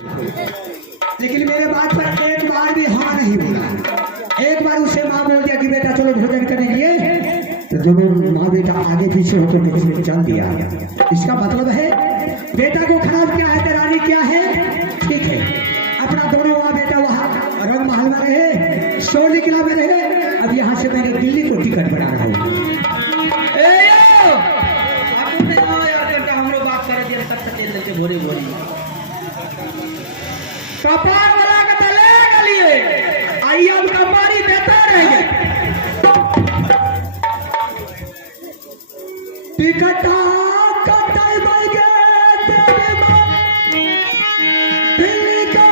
लेकिन मेरे बात पर एक बार भी हाँ नहीं बोला। एक बार उसे माँ बोल दिया कि बेटा चलो भोजन करने के लिए, तो जरूर माँ बेटा आगे पीछे होकर चल दिया। इसका मतलब है बेटा को खराब क्या है, रानी क्या है, ठीक है अपना दोनों माँ बेटा वहाँ रंग महल में रहे, सोने किला में रहे। अब यहाँ से मैंने दिल्ली को टिकट बना रहा हूँ। भोरी भोरी कपार वाला का तले गलिए आई अब कपारी देते रहेंगे। टिकट कटाई बगे तेरे दिल्ली का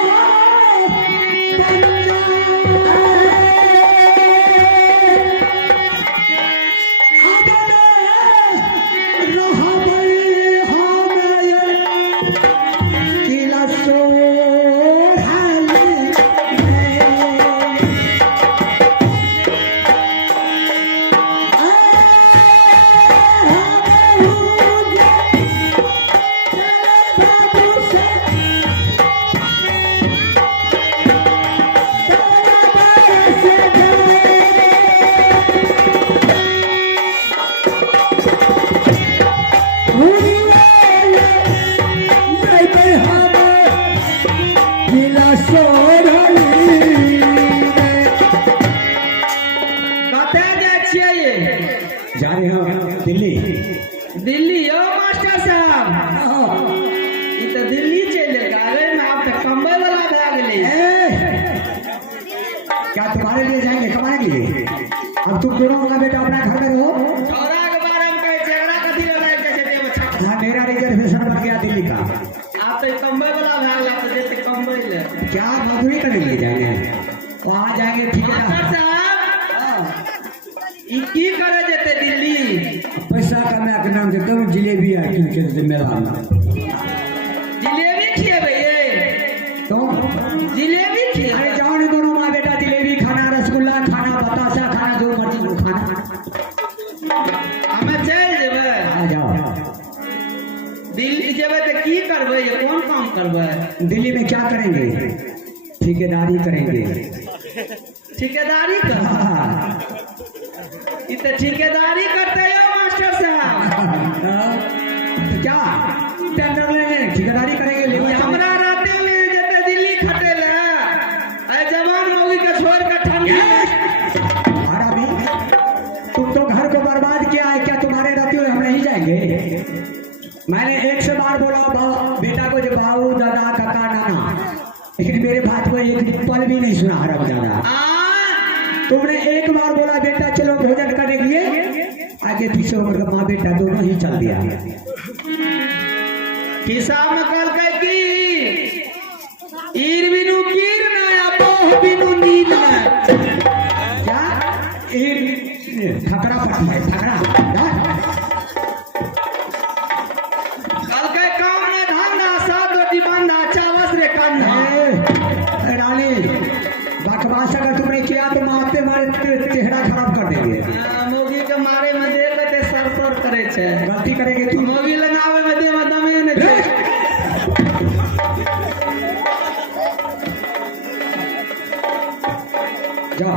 दिल्ली यो मास्टर साहब तो दिल्ली चले गए में आप तक कंबल वाला भाग ले। क्या तुम्हारे लिए जाएंगे कमाने के लिए? अब तुम दोनों का बेटा अपना घर में रहो। चौरा के बारे में कहे झगड़ा का दिल लगा कैसे दे बच्चा। हाँ मेरा रिजर्वेशन बन गया दिल्ली का। आप तो कंबल वाला भाग ला तो जैसे कंबल ले क्या मजदूरी करने के लिए जाएंगे? वहाँ जाएंगे ठीक है मास्टर साहब की करे जेते दिल्ली पैसा कमा के नाम से कम जिलेबी है कि मेला में जिलेबी खिएबे ये तो जिलेबी खिए। अरे जाओ ने दोनों माँ बेटा जिलेबी खाना, रसगुल्ला खाना, बतासा खाना, जो मर्जी खाना। हमें चल जेबे आ जाओ। दिल्ली जेबे तो की करबे, ये कौन काम करबे? दिल्ली में क्या करेंगे? ठेकेदारी करेंगे। ठेकेदारी कर इतने ठेकेदारी करते हो मास्टर साहब। तो क्या टेंडर लेंगे, ठेकेदारी करेंगे, लेबर हमरा राते ले जेते दिल्ली खटे ले ए जवान मौगी के छोड़ के ठंडी हमारा भी तुम तो घर को बर्बाद किया है। क्या तुम्हारे रहते हुए हम नहीं जाएंगे? मैंने एक से बार बोला बेटा को जो बाबू दादा काका नाना, लेकिन मेरे बात को एक पल भी नहीं सुना हरम दादा। तुमने एक बार बोला बेटा चलो भोजन करने के लिए, आगे पीछे होकर माँ बेटा दोनों ही चल दिया। किसा में कल कह की ईर बिनु कीर नया बोह बिनु नील में क्या ईर खकरा पट्टी है खकरा कल के काम में धंधा सात रोटी बंधा चावस रे कंधा। रानी बकवास अगर तुमने किया तो मारते मारे चेहरा खराब कर देंगे। मोगी के मारे में दे के सर करे छे। गलती करेंगे तुम। मोगी लगावे में दे में दमे ने छे। जाओ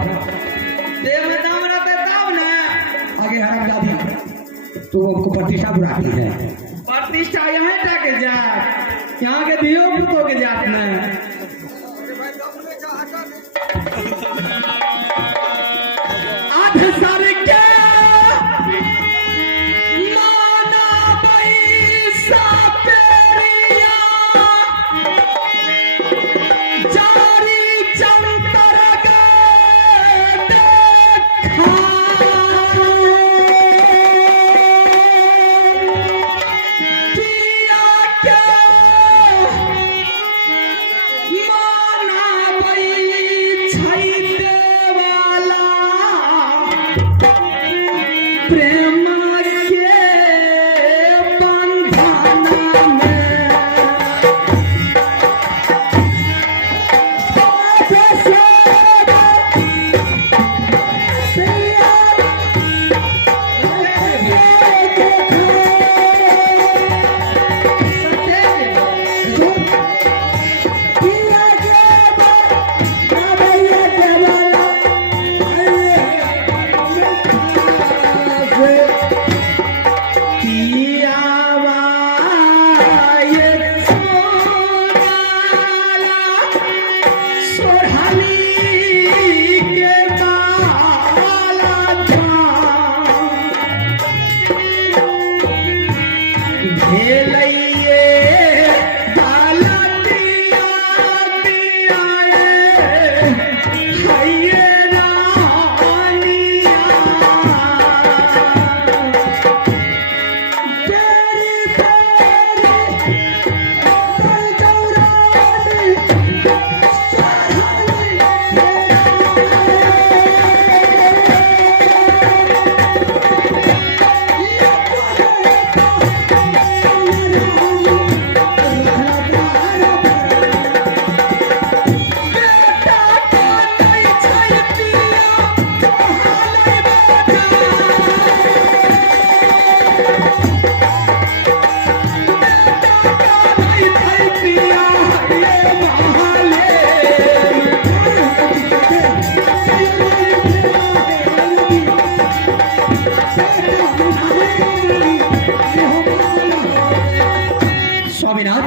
दे में दम रहते तब ना आगे हरम जाती तो आपको प्रतिष्ठा बुलाती है। प्रतिष्ठा यहाँ टके जा यहाँ के दियो पुतो के जात ना आध सर के माना पैसा पेरिया जारी जंतर के देखा किया के माना पई छैते वाला प्रेम के बंधन में स्वामीनाथ,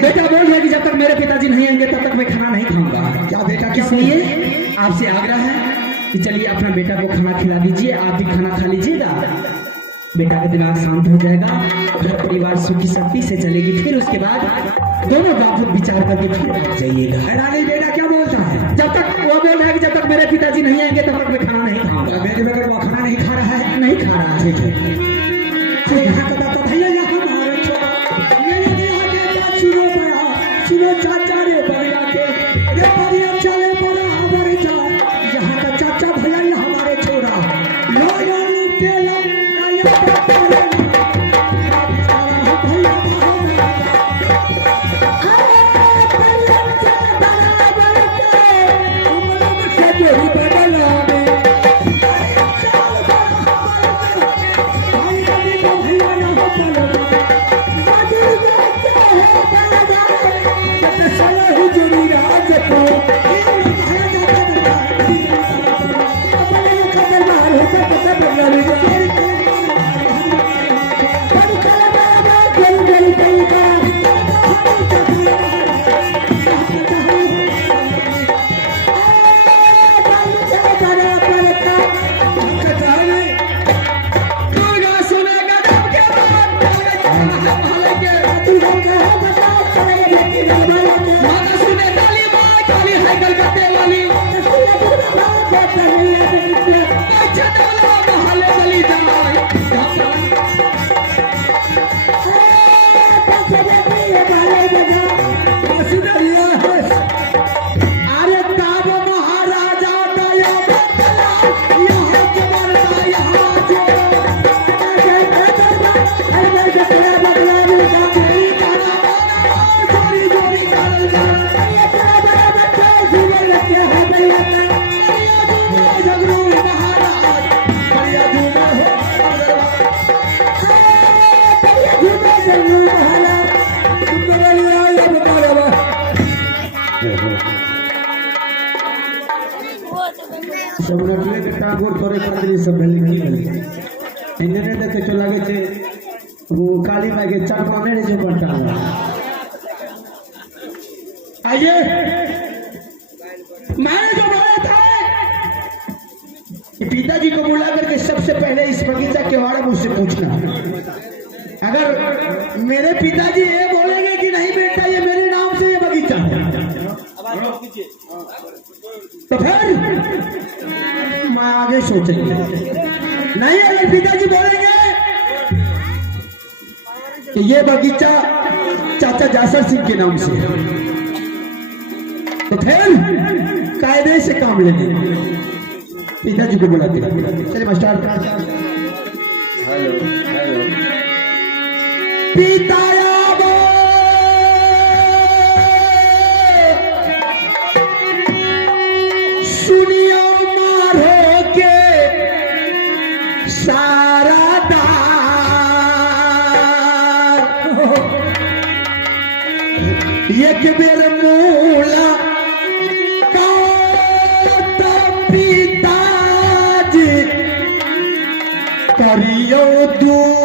बेटा बोल रहे कि जब तक मेरे पिताजी नहीं आएंगे तब तक मैं खाना नहीं खाऊंगा। क्या बेटा, क्या इसलिए आपसे आग्रह है कि चलिए अपना बेटा को खाना खिला दीजिए, आप भी खाना खा लीजिएगा। बेटा का दिमाग शांत हो जाएगा, घर परिवार सुखी शक्ति से चलेगी। फिर उसके बाद दोनों बाबू विचार करके फिर आप जाइएगा। रानी बेटा क्या बोलता है? जब तक वो बोल रहा है कि जब तक मेरे पिताजी नहीं आएंगे तब तक मैं खाना नहीं खाऊंगा। बेटे बगैर वो खाना नहीं खा रहा है? नहीं खा रहा। ठीक है, तो यहाँ का बात भैया, यहाँ हमारे छोरा ये यदि आगे बात सुनो बड़ा, सुनो चाचा रे बड़िया के रे बड़िया चले बड़ा हमारे जा। यहाँ का चाचा भैया ये हमारे छोरा लो यार लुटे लो ना ये पापा रे भैया सब रखले के टागोर करे खातिर सब भेल नहीं भेल इन्हें देखे तो लगे छे वो काली माई के चापा मेरे जो बनता है। आइए, मैंने जो बोला था कि पिताजी को बुला करके सबसे पहले इस बगीचा के बारे में मुझसे पूछना। अगर मेरे पिताजी ये बोलेंगे कि नहीं बेटा ये मेरे नाम से ये बगीचा है तो फिर मैं आगे सोचेंगे। नहीं, अगर पिताजी बोलेंगे कि ये बगीचा चाचा जासर सिंह के नाम से है तो फिर कायदे से काम लेंगे। पिताजी को बुलाते हैं। चलिए मास्टर। हेलो हेलो पिताया सुनियो मारो के सारा एक बेर मूला का पिताजी करियो दूलारा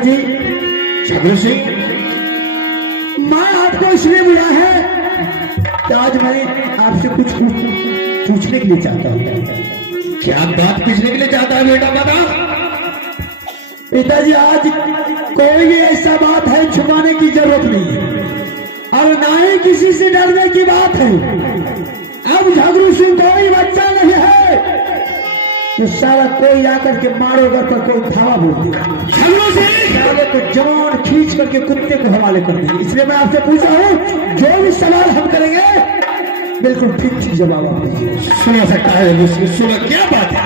पिताजी, झगड़ू सिंह, मैं आपको इसलिए बुला है तो आज मैं आपसे कुछ पूछने के लिए चाहता हूँ। क्या बात पूछने के लिए चाहता है बेटा? बता। पिताजी, आज कोई ऐसा बात है छुपाने की जरूरत नहीं है और ना ही किसी से डरने की बात है। अब झगड़ू सिंह कोई बच्चा नहीं है तो सारा कोई आकर के मारोगा तो कोई धावा बोल देगा। झगड़ू सिंह साले को जवान खींच करके कुत्ते को हवाले कर देंगे। इसलिए मैं आपसे पूछा हूँ, जो भी सवाल हम करेंगे बिल्कुल ठीक ठीक जवाब आप दीजिए। सुना सकता है मुझसे? सुना, क्या बात है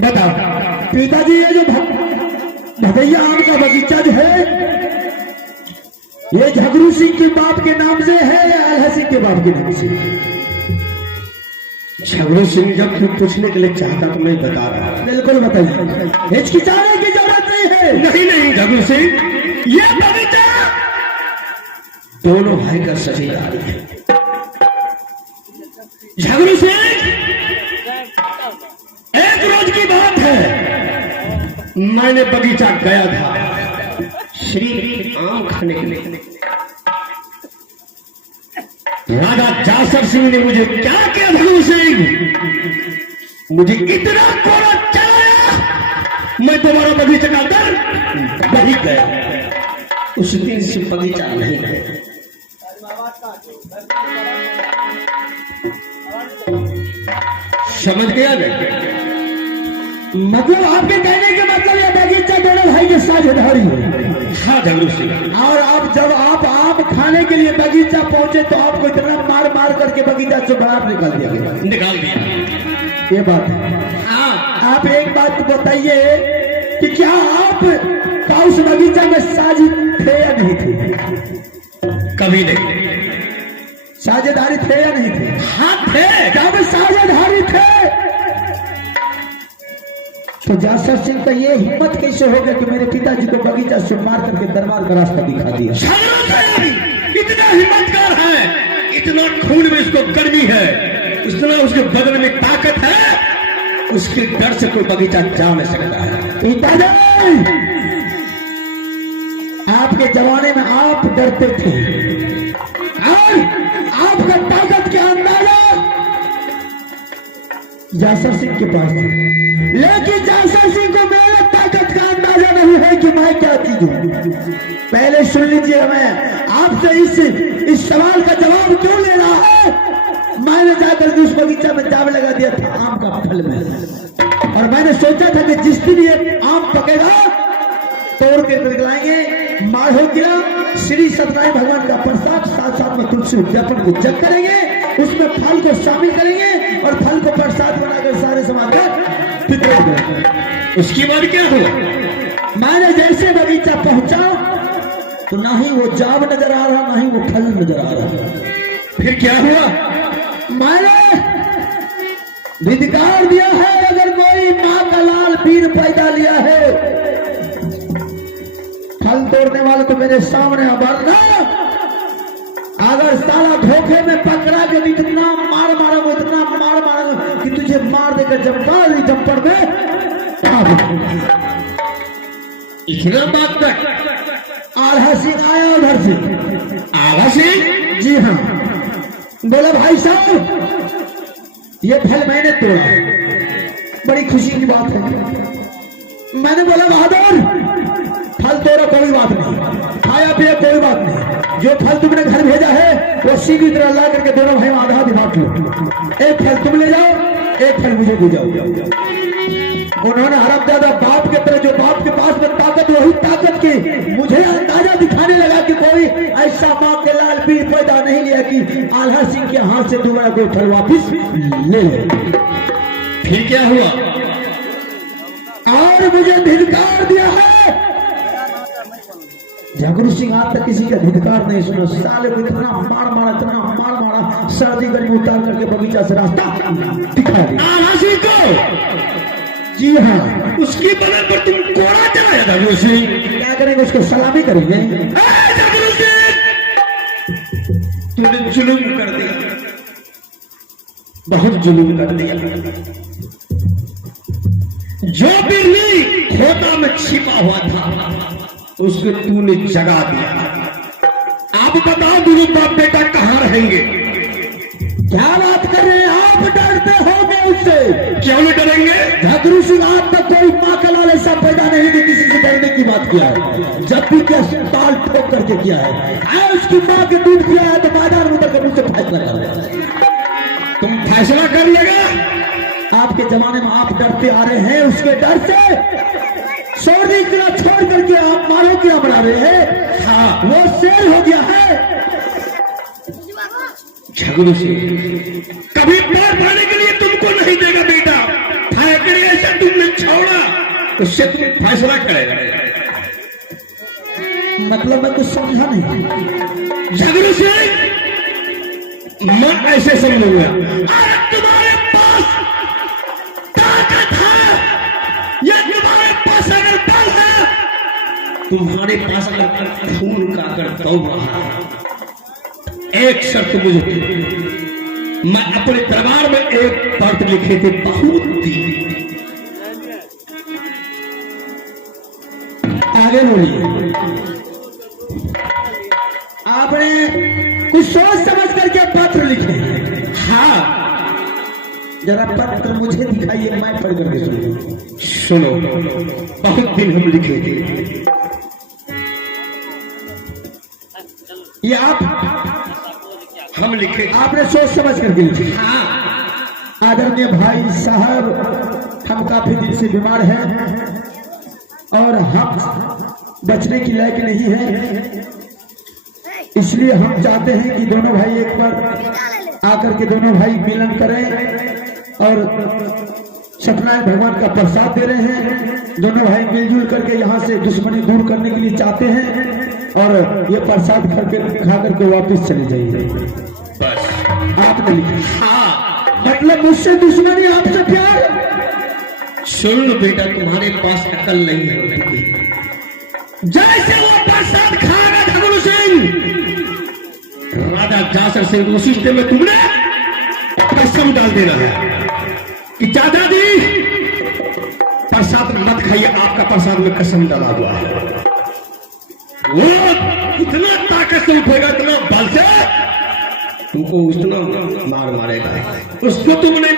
बताओ। पिताजी, ये जो भदैया आम का बगीचा जो है ये झगड़ू सिंह के बाप के नाम से है या आल्हा सिंह के बाप के नाम से? झगड़ू सिंह, जब तू पूछने के लिए चाहता तो मैं बता रहा हूं। बिल्कुल बताइए, हिचकिचाने की जरूरत नहीं है। नहीं झगड़ू सिंह, ये बगीचा दोनों भाई का साझेदारी है। झगड़ू सिंह, एक रोज की बात है, मैंने बगीचा गया था श्री आम खाने के लिए। राजा जासर सिंह ने मुझे क्या किया? झगड़ू सिंह, मुझे इतना कोड़ा चलाया, मैं दोबारा बगीचे का अंदर नहीं गया। उस दिन से बगीचा नहीं गया। समझ गया नहीं? मतलब आपके कहने के मतलब ये बगीचा दोनों भाई के साझेदारी है। हाँ झगड़ू सिंह, और अब जब आप आम खाने के लिए बगीचा पहुंचे तो आपको इतना मार मार करके बगीचा से बाहर निकाल दिया गया। निकाल दिया। ये बात है। हाँ, आप एक बात बताइए कि क्या आप का उस बगीचा में साझी थे या नहीं थे? कभी नहीं। साझेदारी थे या नहीं थे? हाँ थे। क्या वे साझेदारी थे? तो जासर सिंह का ये हिम्मत कैसे हो गया कि मेरे पिताजी को बगीचा से मार करके दरबार का रास्ता दिखा दिया? इतना हिम्मतगार है, इतना खून में उसको गर्मी है, इतना उसके बदन में ताकत है, उसके डर से कोई बगीचा जा नहीं सकता है। पिताजी, आपके जमाने में आप डरते थे और आपका ताकत का अंदाजा जासर सिंह के पास था, लेकिन जासर सिंह को मेरे ताकत का अंदाजा नहीं है कि मैं क्या चीज हूं। पहले सुन लीजिए, मैं आपसे इस सवाल का जवाब क्यों ले रहा है। मैंने जाकर उस बगीचा में जाम लगा दिया था आम का फल में, और मैंने सोचा था कि जिस दिन ये आम पकेगा तोड़ के निकलाएंगे, माधो किला श्री सत्यनारायण भगवान का प्रसाद, साथ साथ में तुलसी उद्यापन को जग करेंगे, उसमें फल को शामिल करेंगे और फल को प्रसाद बनाकर सारे समाज का वितरण करेंगे। उसके बाद क्या हुआ? मैंने जैसे बगीचा पहुंचा तो ना ही वो जाम नजर आ रहा, ना ही वो फल नजर आ रहा। फिर क्या हुआ? मैंने धिक्कार दिया है, अगर कोई माँ का लाल वीर पैदा लिया है फल तोड़ने वाले तो मेरे सामने वरना अगर साला धोखे में पकड़ा के इतना मार मारा, इतना मार मारा कि तुझे मार देकर जम्पर में इतना बात तक आल्हा सिंह आया उधर से। आल्हा सिंह? जी हाँ, बोला भाई साहब ये फल मैंने तोड़ा, बड़ी खुशी की बात है। मैंने बोला बहादुर फल तोड़ा कोई बात नहीं, खाया पिया कोई बात नहीं, जो फल तुमने घर भेजा है वो सीधी तरह ला करके दोनों भाई आधा आधी बांट लो, एक फल तुम ले जाओ, एक फल मुझे दे जाओ। उन्होंने हरामजादा बाप के तरह, जो बाप के पास में ताकत वही ताकत की मुझे अंदाजा दिखाने लगा कि कोई ऐसा माँ के लाल पीर पैदा नहीं लिया कि आल्हा सिंह के हाथ से दोबारा कोई फल वापिस ले ले। फिर क्या हुआ? और मुझे धिक्कार दिया है। झगड़ू सिंह आज तक किसी का धिक्कार नहीं सुना, साले को इतना मार मारा, इतना मार मारा, सर्दी गर्मी उतार करके बगीचा से रास्ता दिखा दिया। आल्हा सिंह को? जी हाँ, उसकी बगल पर तुम कोड़ा चलाया था झगड़ू सिंह? क्या करेंगे, उसको सलामी करेंगे। झगड़ू सिंह, तूने जुल्म कर दिया, बहुत जुल्म कर दिया। जो बिरनी खोता में छिपा हुआ था, उसको तूने जगा दिया। आप बताओ दोनों बाप बेटा कहाँ रहेंगे? क्या बात कर रहे हैं आप? डरते होंगे उससे? क्यों नहीं डरेंगे? झगड़ू सिंह आप तक कोई माँ का लाल ऐसा पैदा नहीं कि किसी से डरने की बात किया है। जब भी क्या ताल ठोक करके किया है, उसकी माँ के दूध किया है तो मैदान में उतर कर उससे फैसला कर रहे हैं। तुम फैसला कर लेगा। आपके जमाने में आप डरते आ रहे हैं, उसके डर से छोड़ छोड़ करके आप मारो क्या बना रहे हैं। हाँ, वो शेर हो गया है। झगड़ू से कभी पार पाने के लिए तुमको नहीं देगा बेटा। फायकड़ी ऐसा तुमने छोड़ा, उससे तुम फैसला करेगा। मतलब मैं कुछ समझा नहीं। झगड़ू से मैं ऐसे समझूंगा, अरे तुम्हारे पास ताकत है या तुम्हारे पास अगर बल है, तुम्हारे पास अगर खून का अगर दौड़ रहा है, एक शर्त मुझे, मैं अपने दरबार में एक शर्त लिखे थे, बहुत दी। आगे बोलिए। आपने कुछ सोच समझ करके पत्र लिखे हैं? हाँ, जरा पत्र मुझे दिखाइए, मैं पढ़ करके सुनूं। सुनो, बहुत दिन हम लिखे थे। ये आप हम लिखे, आपने सोच समझ करके लिखे? हाँ। आदरणीय भाई साहब, हम काफी दिन से बीमार हैं और हम बचने की लायक नहीं है, इसलिए हम चाहते हैं कि दोनों भाई एक बार आकर के दोनों भाई मिलन करें और सत्यनारायण भगवान का प्रसाद दे रहे हैं। दोनों भाई मिलजुल करके यहाँ से दुश्मनी दूर करने के लिए चाहते हैं और ये प्रसाद खा करके वापस चले जाइए। बस आपने लिखा। हाँ, मतलब मुझसे दुश्मनी, आपसे प्यार। सुन लो बेटा, तुम्हारे पास अकल नहीं है। जैसे वो प्रसाद खाएगा झगड़ू सिंह, राजा जासर सिंह उस रिश्ते में तुमने कसम डाल देना है कि चाचा जी प्रसाद मत खाइए, आपका प्रसाद में कसम डाला हुआ है। वो इतना ताकत से उठेगा, इतना बल से तुमको उतना मार मारेगा, उसको तुमने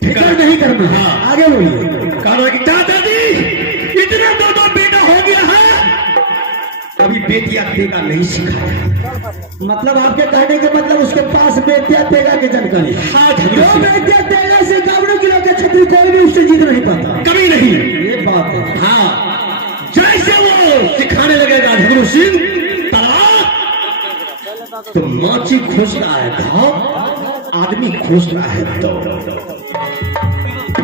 फिक्र नहीं करना। हाँ, आगे बोलिए। कहा कि चाचा जी इतना दो बेटा हो गया है, अभी बेटिया तेगा नहीं सिखाया। मतलब आपके कहने के मतलब उसके पास बेटिया तेगा की जानकारी। हाँ, झगड़ू जो सिंह बेटिया तेगा से गावड़ों किलो के छतरी कोई भी उससे जीत नहीं पाता। कभी नहीं। ये बात है। हाँ, जैसे वो सिखाने लगेगा झगड़ू सिंह तलाक, तो माची खोजता है घाव, आदमी खोजता है तो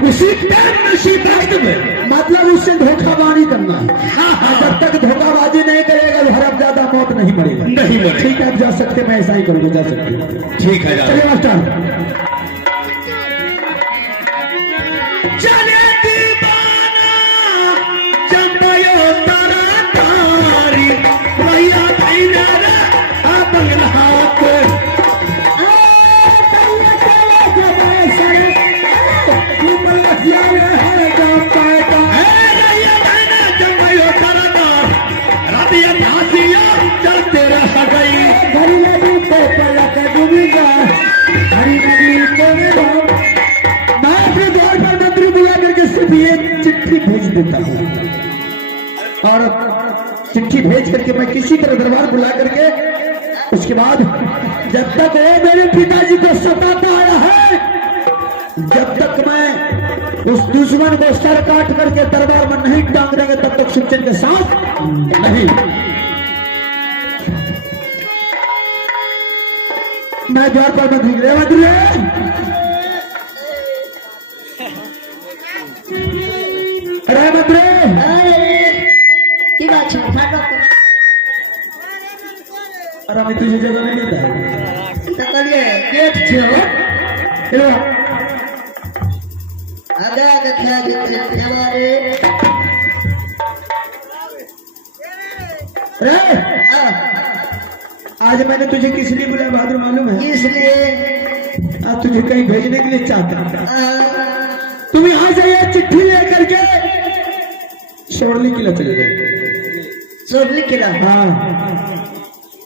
उसी टाइम नसीब में, मतलब उससे धोखाबाजी करना है। हाँ, जब तक धोखाबाजी नहीं करेगा तो हरफ ज्यादा मौत नहीं मरेगा। नहीं मरेगा। ठीक है, आप जा सकते, मैं ऐसा ही करूँगा, जा सकते। ठीक है, चलिए मास्टर। चले दीवाना चंपायो ताराकारी, भैया भैया बंगला हाथ चलते रह गई। मैं अपने द्वार पर मंत्री बुला करके सिर्फ ये चिट्ठी भेज देता हूँ और चिट्ठी भेज करके मैं किसी तरह दरबार बुला करके, उसके बाद जब तक वो मेरे पिताजी को सताता आया है, जब तक मैं उस दुश्मन को सर काट करके दरबार में नहीं टांग देंगे तब तक सुचन के साथ नहीं। मैं द्वार पर मंत्री अरे मंत्री की बात है फाटक और हमें तुझे जगह नहीं मिलता है तो करिए गेट छो आगे आगे खा देते हमारे आज मैंने तुझे किस लिए बुलाया बहादुर मालूम है? इसलिए आज तुझे कहीं भेजने के लिए चाहता। तुम यहाँ से ये चिट्ठी लेकर के सोरली किला चले गए। सोरली किला। हाँ,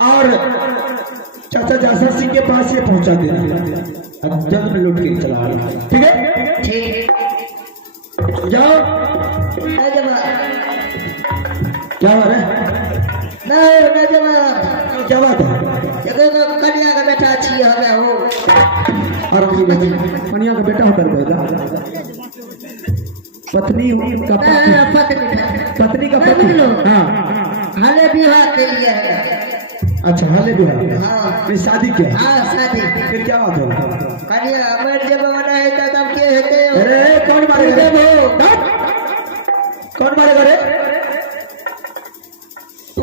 और चाचा जासर सिंह के पास ये पहुंचा देना। अब जल्द में लौट के चला आ रहा है, ठीक है? ठीक। जाओ। क्या बात है? नहीं जमा क्या बात है? कन्या का बेटा अच्छी है हो। और कन्या का बेटा होकर गएगा, पत्नी का पत्नी का पति। हाँ, हाले विवाह के लिए। अच्छा, हाले विवाह। हाँ, फिर शादी क्या? हाँ शादी। फिर क्या बात है? कन्या मर जब बना है तब के होते हो। अरे कौन मारेगा? कौन मारेगा रे?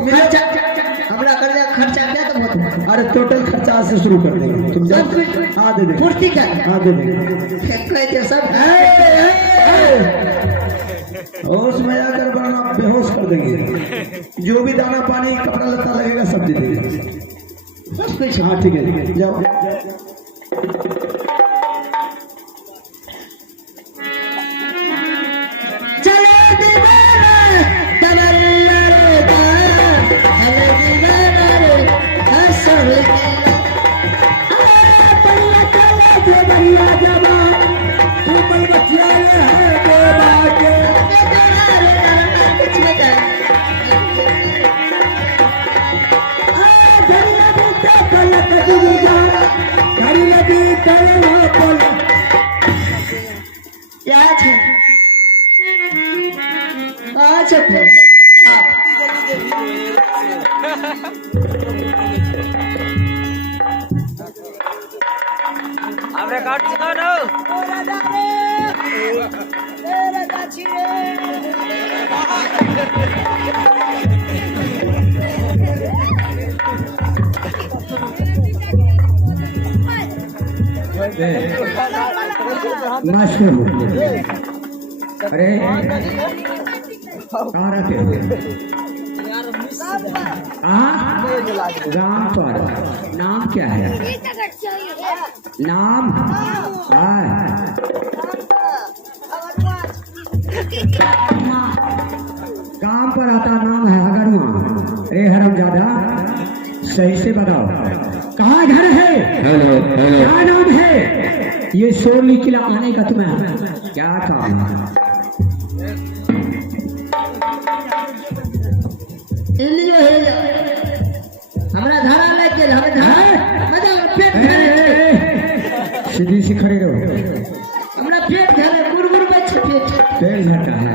खर्चा हमरा कर्जा खर्चा क्या तो बहुत। अरे टोटल खर्चा से शुरू कर देंगे, तुम जाओ। हाँ दे देंगे, पूर्ति का। हाँ दे देंगे। कहते सब होश में आकर वरना बेहोश कर देंगे। जो भी दाना पानी कपड़ा लत्ता लगेगा सब दे देंगे। सब कुछ। हाँ ठीक है, जाओ। चलो दीवाना तबल्ला रे दा चलो दीवाना रे हंसो रे बढ़िया चले जो बढ़िया जवा तू बल बचिया है देवा के। कुछ बता। घड़िया बीते पलक जुड़ी जा, घड़िया बीते वो पलक। क्या है? अच्छा फिर আমরা কাটছি কেন मास्टर हो। अरे कहाँ रहते हो? राम पर नाम क्या है? नाम काम पर आता नाम है हगरमा। अरे हरामजादा सही से बताओ कहाँ घर है? हेलो हेलो, क्या नाम है? ये सोरली किला आने का तुम्हें क्या काम है? इल्ली है हमरा धारा लेके हमें धारा मतलब पेट सीधी सी खड़े रहो। हमरा पेट धरे गुरगुर में पेट पेट झटका है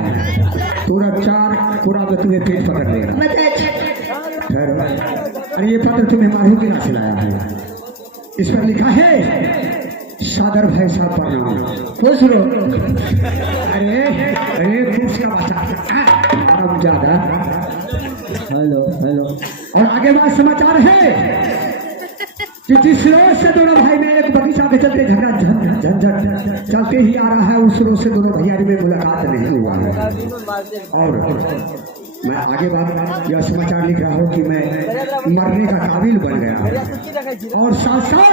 पूरा चार पूरा में तुम्हें पेट पकड़ लेगा। मतलब ठहरो। अरे ये पत्र तुम्हें मारू के ना सुनाया है। इस पर लिखा है सादर भाई साहब प्रणाम। खुश रहो। अरे अरे खुश का बच्चा अब ज्यादा। Hello hello. और आगे बात समाचार है कि जिस रोज से दोनों भाई में एक बगीचा के चलते झगड़ा झंझट चलते ही आ रहा है, उस रोज से दोनों भैया में मुलाकात नहीं हुआ है। और मैं आगे बात यह समाचार लिख रहा हूँ कि मैं मरने का काबिल बन गया और साथ साथ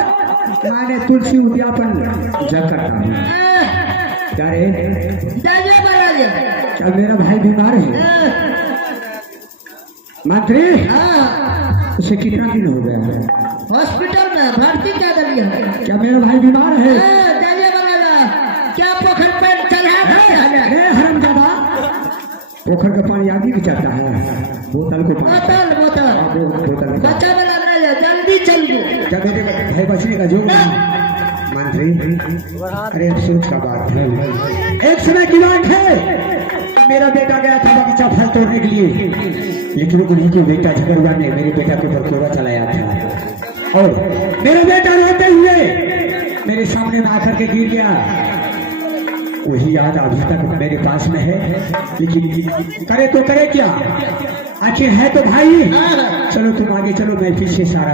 मैंने तुलसी उद्यापन जग करता हूँ। क्या रे? क्या मेरा भाई बीमार है? मंत्री उसे कितना दिन हो गया है? हॉस्पिटल में भर्ती क्या दिया? क्या मेरा भाई बीमार है? क्या पोखर पे चढ़ा हरामजादा पोखर का पानी आगे भी चलता है। बोतल को बोतल बोतल बोतल बच्चा वाला नहीं है, जल्दी चलिए। क्या मेरे भाई बचने का जो मंत्री? अरे अफसोस का बात है, एक समय की बात है मेरा बेटा गया था बगीचा फल तोड़ने के लिए, लेकिन उन्हीं को बेटा झगड़ुआ ने मेरे बेटा के ऊपर कोड़ा चलाया था और मेरा बेटा रोते हुए मेरे सामने में आकर के गिर गया। वही याद अभी तक मेरे पास में है, लेकिन करे तो करे क्या, आखिर है तो भाई। चलो तुम आगे चलो, मैं पीछे सारा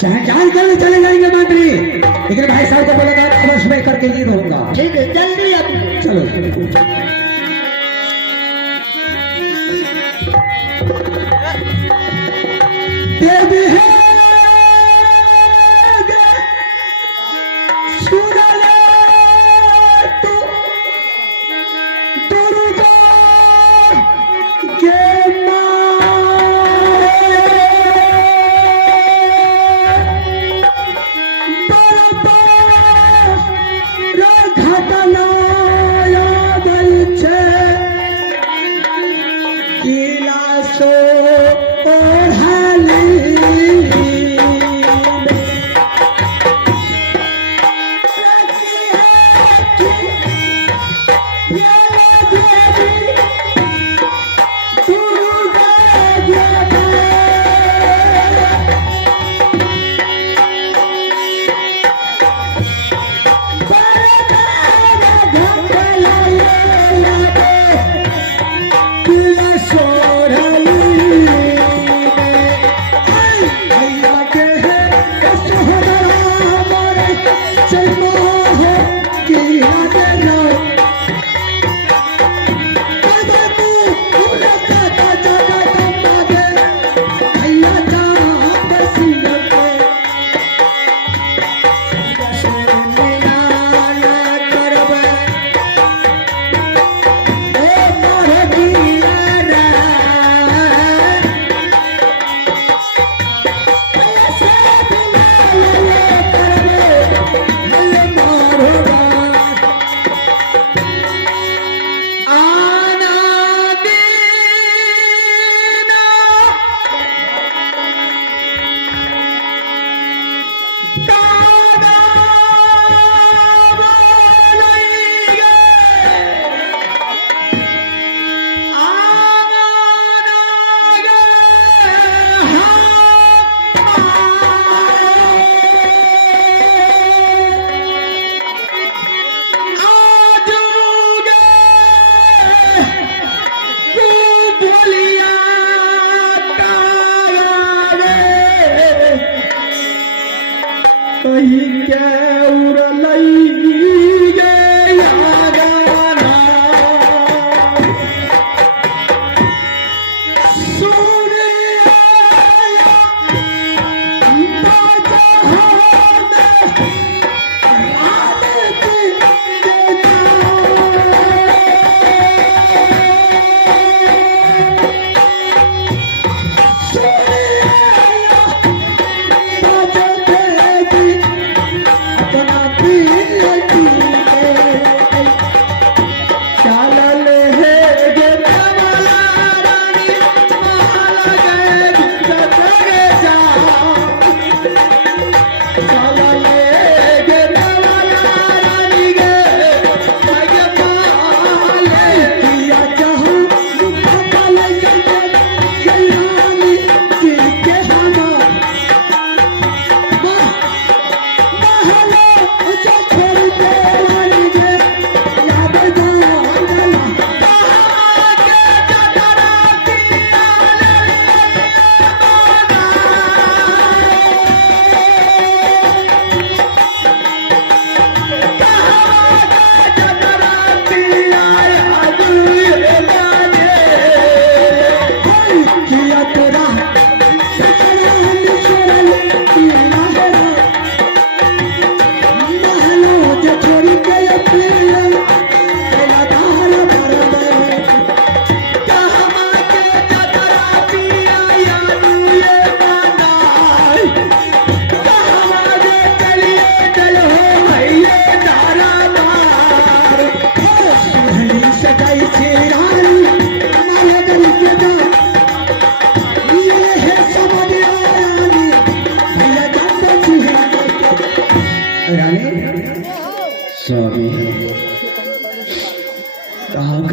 चाहे जान कर चले जाएंगे मंत्री, लेकिन भाई साहब को बोलेगा अवश्य मैं करके ही रहूंगा। ठीक है जल्दी अब चलो देवी है सुनले तू दुर्गा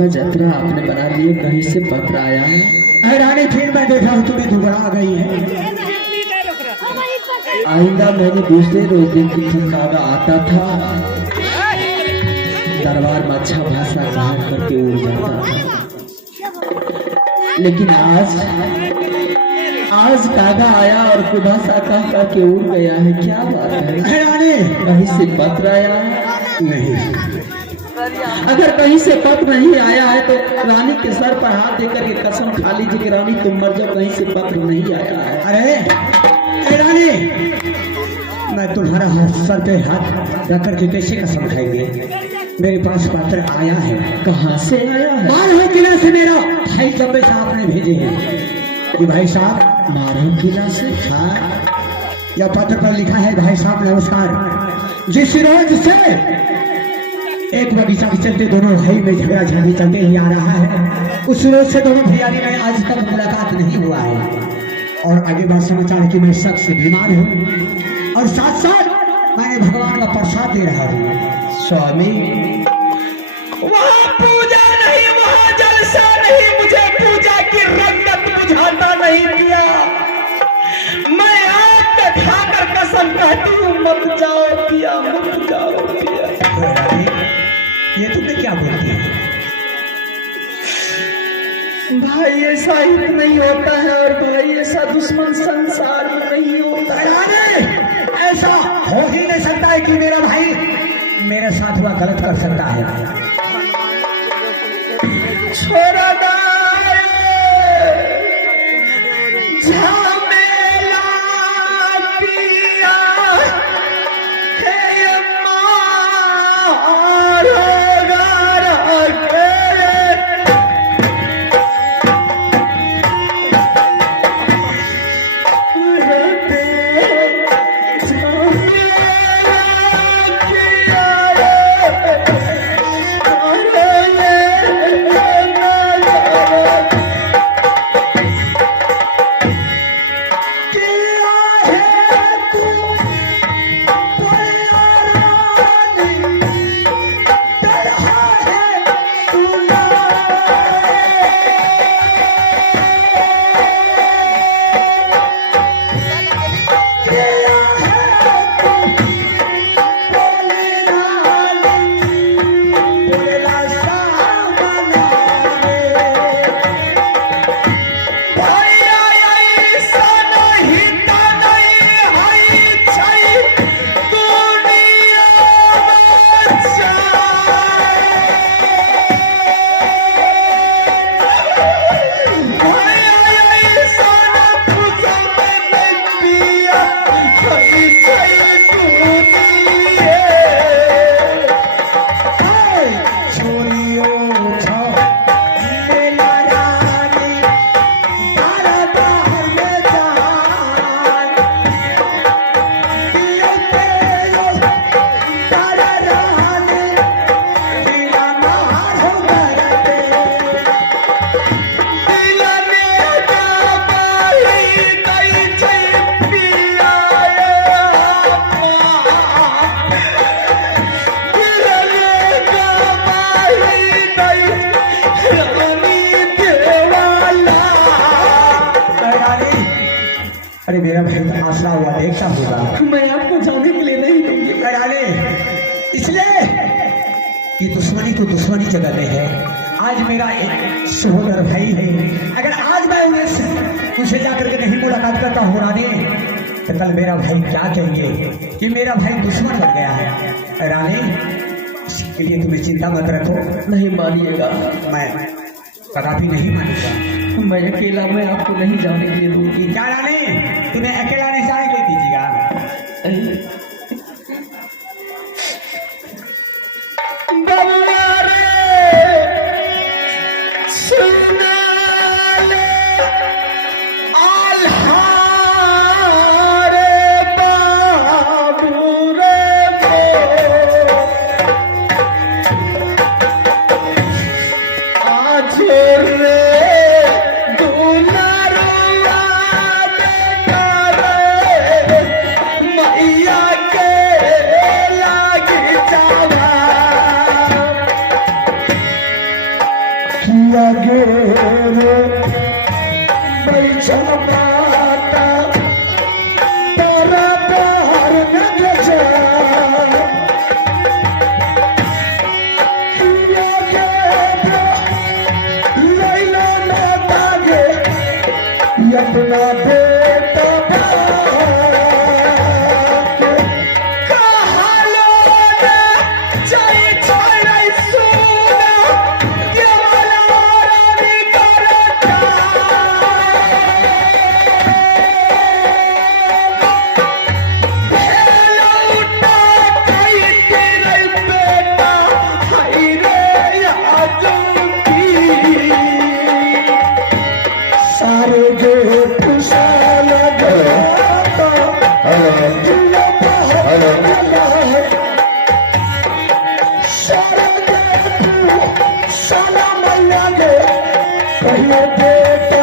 का जतरा आपने बना लिए, कहीं से पत्र आया है? अरे रानी फिर मैं देखा हूँ तुम्हें दुबड़ा गई है। आइंदा मैंने दूसरे रोज दिन की ठिकाना आता था, दरबार में अच्छा भाषा कहा करके उड़ जाता था, लेकिन आज कागा आया और कुभाषा कह करके उड़ गया है। क्या बात है? अरे रानी कहीं से पत्र आया है? नहीं, अगर कहीं से पत्र नहीं आया है तो रानी के सर पर हाथ देकर के कसम खा लीजिए कि रानी तुम मर जाओ, कहीं से पत्र नहीं आया है। अरे रानी मैं तुम्हारा हाथ सर पे हाथ रख करके कैसे कसम खाएंगे? मेरे पास पत्र आया है। कहाँ से आया है? मारो किला से मेरा भाई चंबे साहब ने भेजे हैं कि भाई साहब मारो किला से? हाँ, यह पत्र पर लिखा है, भाई साहब नमस्कार, जिस रोज से एक बगीचा के चलते दोनों भाई में झगड़ा झांकी चलते ही आ रहा है, उस रोज से दोनों भैयारी में आज तक मुलाकात नहीं हुआ है। और आगे बात समाचार है कि मैं सख्त बीमार हूँ और साथ साथ मैंने भगवान का प्रसाद दे रहा हूँ। स्वामी, वहाँ पूजा नहीं, वहाँ जलसा नहीं, मुझे पूजा की रंगत बुझाता नहीं किया। मैं आप खाकर कसम कहती हूँ, मत जाओ पिया, मत जाओ पिया। ये तुमने क्या बोलती है? भाई ऐसा ही नहीं होता है, और भाई ऐसा दुश्मन संसार में नहीं होता है। अरे ऐसा हो ही नहीं सकता है कि मेरा भाई मेरे साथ हुआ गलत कर सकता है। छोड़ा अरे मेरा भाई तो आसरा हुआ देखता होगा, मैं आपको जाने के लिए नहीं दूंगी। अरे इसलिए कि दुश्मनी तो दुश्मनी जगह में है। आज मेरा एक सहोदर भाई है, अगर आज मैं उनसे जाकर के नहीं मुलाकात करता हूँ रानी, तो कल मेरा भाई क्या कहेंगे कि मेरा भाई दुश्मन बन गया है। रानी इसके लिए तुम्हें चिंता मत रखो, नहीं मानिएगा, मैं कदापि नहीं मानूंगा। मैं अकेला मैं आपको नहीं जाने के लिए दूंगी। क्या रानी तुम्हें अकेला नहीं जाने के दीजिएगा? मैया गे रे बैठल माता तारा बाहर न गजा किया गे लैला ना दागे अपना बेटा सारे जो खुशाल गता सारा मैया गे कहियो बेटा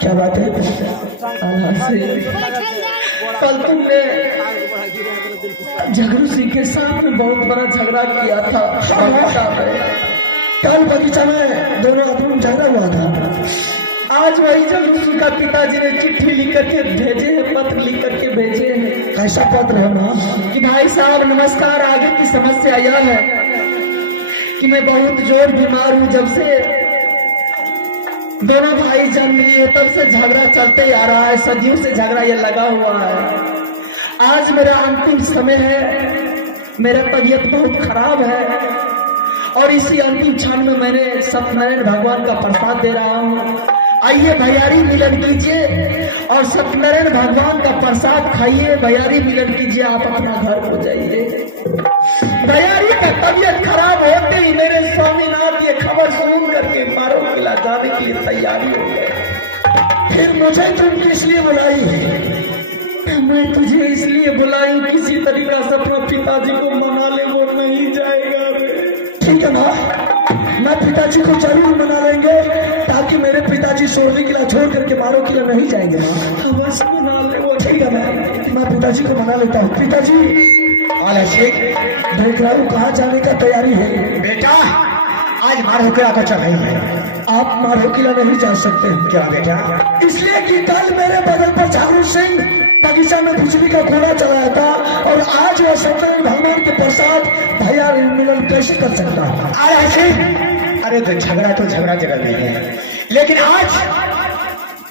क्या बात है? कल तुमने झगड़ू सिंह के साथ में बहुत बड़ा झगड़ा किया था बगीचा में। कल बगीचा में दोनों आदमी झगड़ा हुआ था। आज वही झगड़ू सिंह का पिताजी ने चिट्ठी लिख करके भेजे हैं, पत्र लिख करके भेजे हैं। कैसा पत्र है माँ? कि भाई साहब नमस्कार, आगे की समस्या यह है कि मैं बहुत जोर बीमार हूँ। जब से दोनों भाई जन्म लिए तब से झगड़ा चलते ही आ रहा है, सदियों से झगड़ा ये लगा हुआ है। आज मेरा अंतिम समय है, मेरा तबीयत बहुत खराब है और इसी अंतिम क्षण में मैंने सत्यनारायण भगवान का प्रसाद दे रहा हूँ। आइए भैयारी मिलन कीजिए और सत्यनारायण भगवान का प्रसाद खाइए, भैयारी मिलन कीजिए, आप अपना घर हो जाइए। भैयारी का तबीयत खराब होते ही मेरे स्वामीनाथ ये खबर सुन करके मारो किला जाने के लिए तैयारी हो गए। फिर मुझे तुम किस लिए बुलाई? मैं तुझे इसलिए बुलाई, किसी तरीका से अपने पिताजी को मना ले, वो नहीं जाएगा रे। ठीक है माँ, मैं पिताजी को जरूर मना लेंगे ताकि मेरे पिताजी सोने किला छोड़ करके मारो किला नहीं जाएंगे। बस मना ले वो। ठीक है मैं पिताजी को मना लेता हूँ। पिताजी आला शेख, देख रहा हूँ कहाँ जाने का तैयारी है। बेटा आज मारो किला को चढ़ाई है। आप मारो किला नहीं जा सकते। क्या बेटा? इसलिए कि कल मेरे बदल पर झारू सिंह बगीचा में बिजली का घोड़ा चलाया था और आज वह सत्यनारायण भगवान के प्रसाद भैया मिलन कैसे कर सकता है? आला शेख, अरे तो झगड़ा जगह नहीं है, लेकिन आज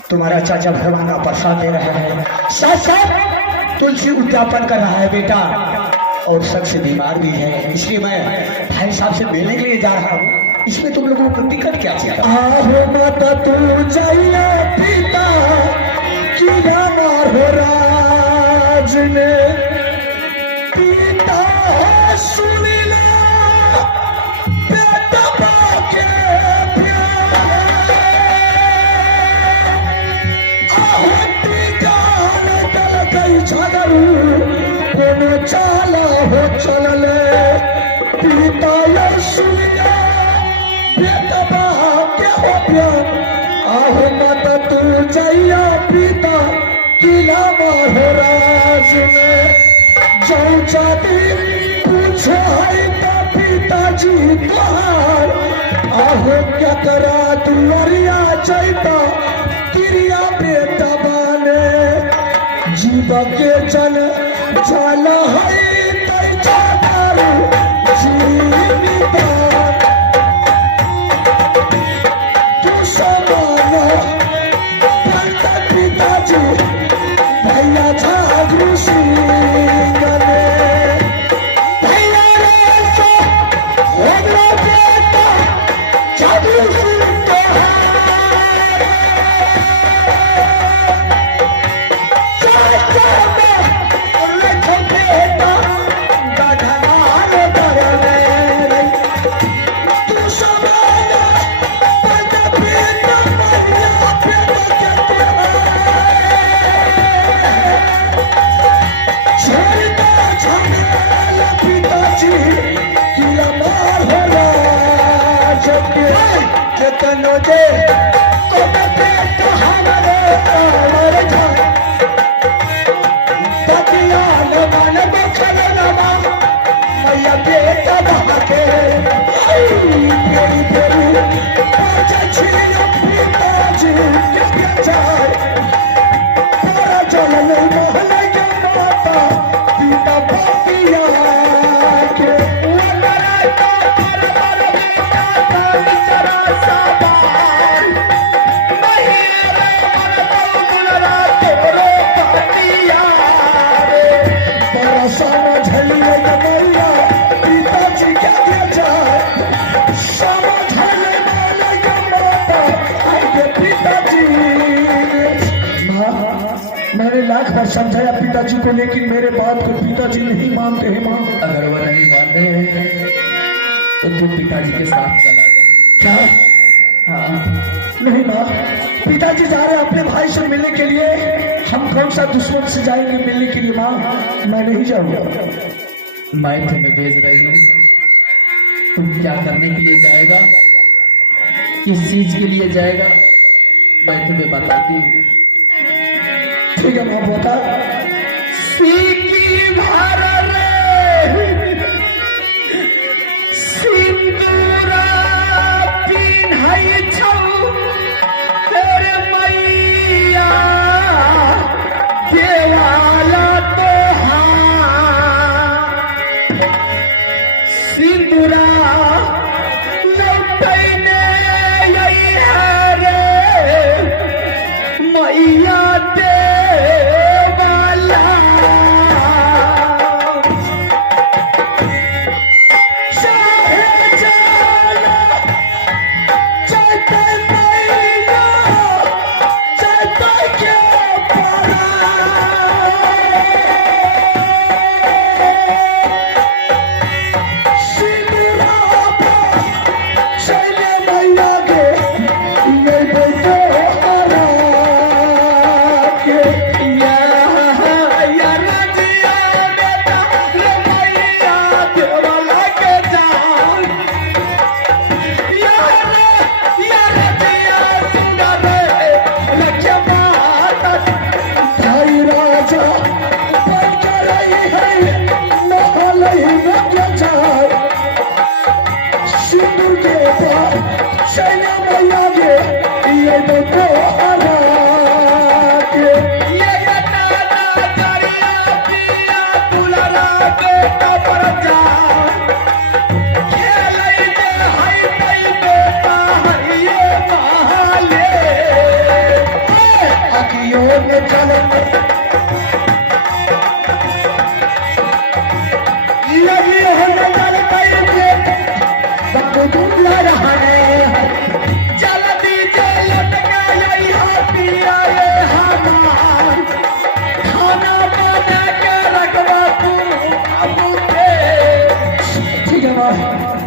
तुम्हारा चाचा भगवान का प्रसाद दे रहा है, साथ साथ तुलसी उद्यापन कर रहा है बेटा, और सबसे बीमार भी है। इसलिए मैं भाई साहब से मिलने के लिए जा रहा हूँ। इसमें तुम लोगों को दिक्कत क्या है? माता तू जाइया पिता किया मारो राज ने पिता सुनिला बेटा बाके प्यार आहती गान दल गई झगड़ू कोनो चाला हो चलले पिता सुनिला बेटा बाके हो प्यार आहो माता तू जाइया पिता किला महाराज में जाऊ जाती पूछो है तो पिताजी तोहार आहो क्या करा दुआरिया जाता क्रिया बेटा बाने जीव के चल चल है तै जातारू जीविता पिताजी भैया झागरू सिंह ने भैया रे सो होगलो बेटा झागरू सिंह चाचा में लेखो बेटा कनो दे तो पेट हमारे मर जाए बतिया न मन बचल न बा मैया बेटा बाके मेरी फेरी पाँच छीन पिताजी के जाए पूरा चलन महल के माता पिता बतिया के मैंने लाख बार समझाया पिताजी को, लेकिन मेरे बात को पिताजी नहीं मानते हैं माँ। अगर वो नहीं मान रहे हैं तो तू पिताजी के साथ चला जा। क्या? हाँ, नहीं माँ, पिताजी जा रहे हैं अपने भाई से मिलने के लिए, हम कौन सा दुश्मन से जाएंगे मिलने के लिए माँ? मैं नहीं जाऊंगा। मैं तुम्हें भेज रही हूँ, तुम क्या करने के लिए जाएगा, किस चीज के लिए जाएगा, मैं तुम्हें बताती हूँ। ठीक है माँ, बता। सीकी भर रे सिंदूरा पिन्है छौ तेरे मैया देवाला तोहार सिंदूरा लौटैने अइहे रे मैया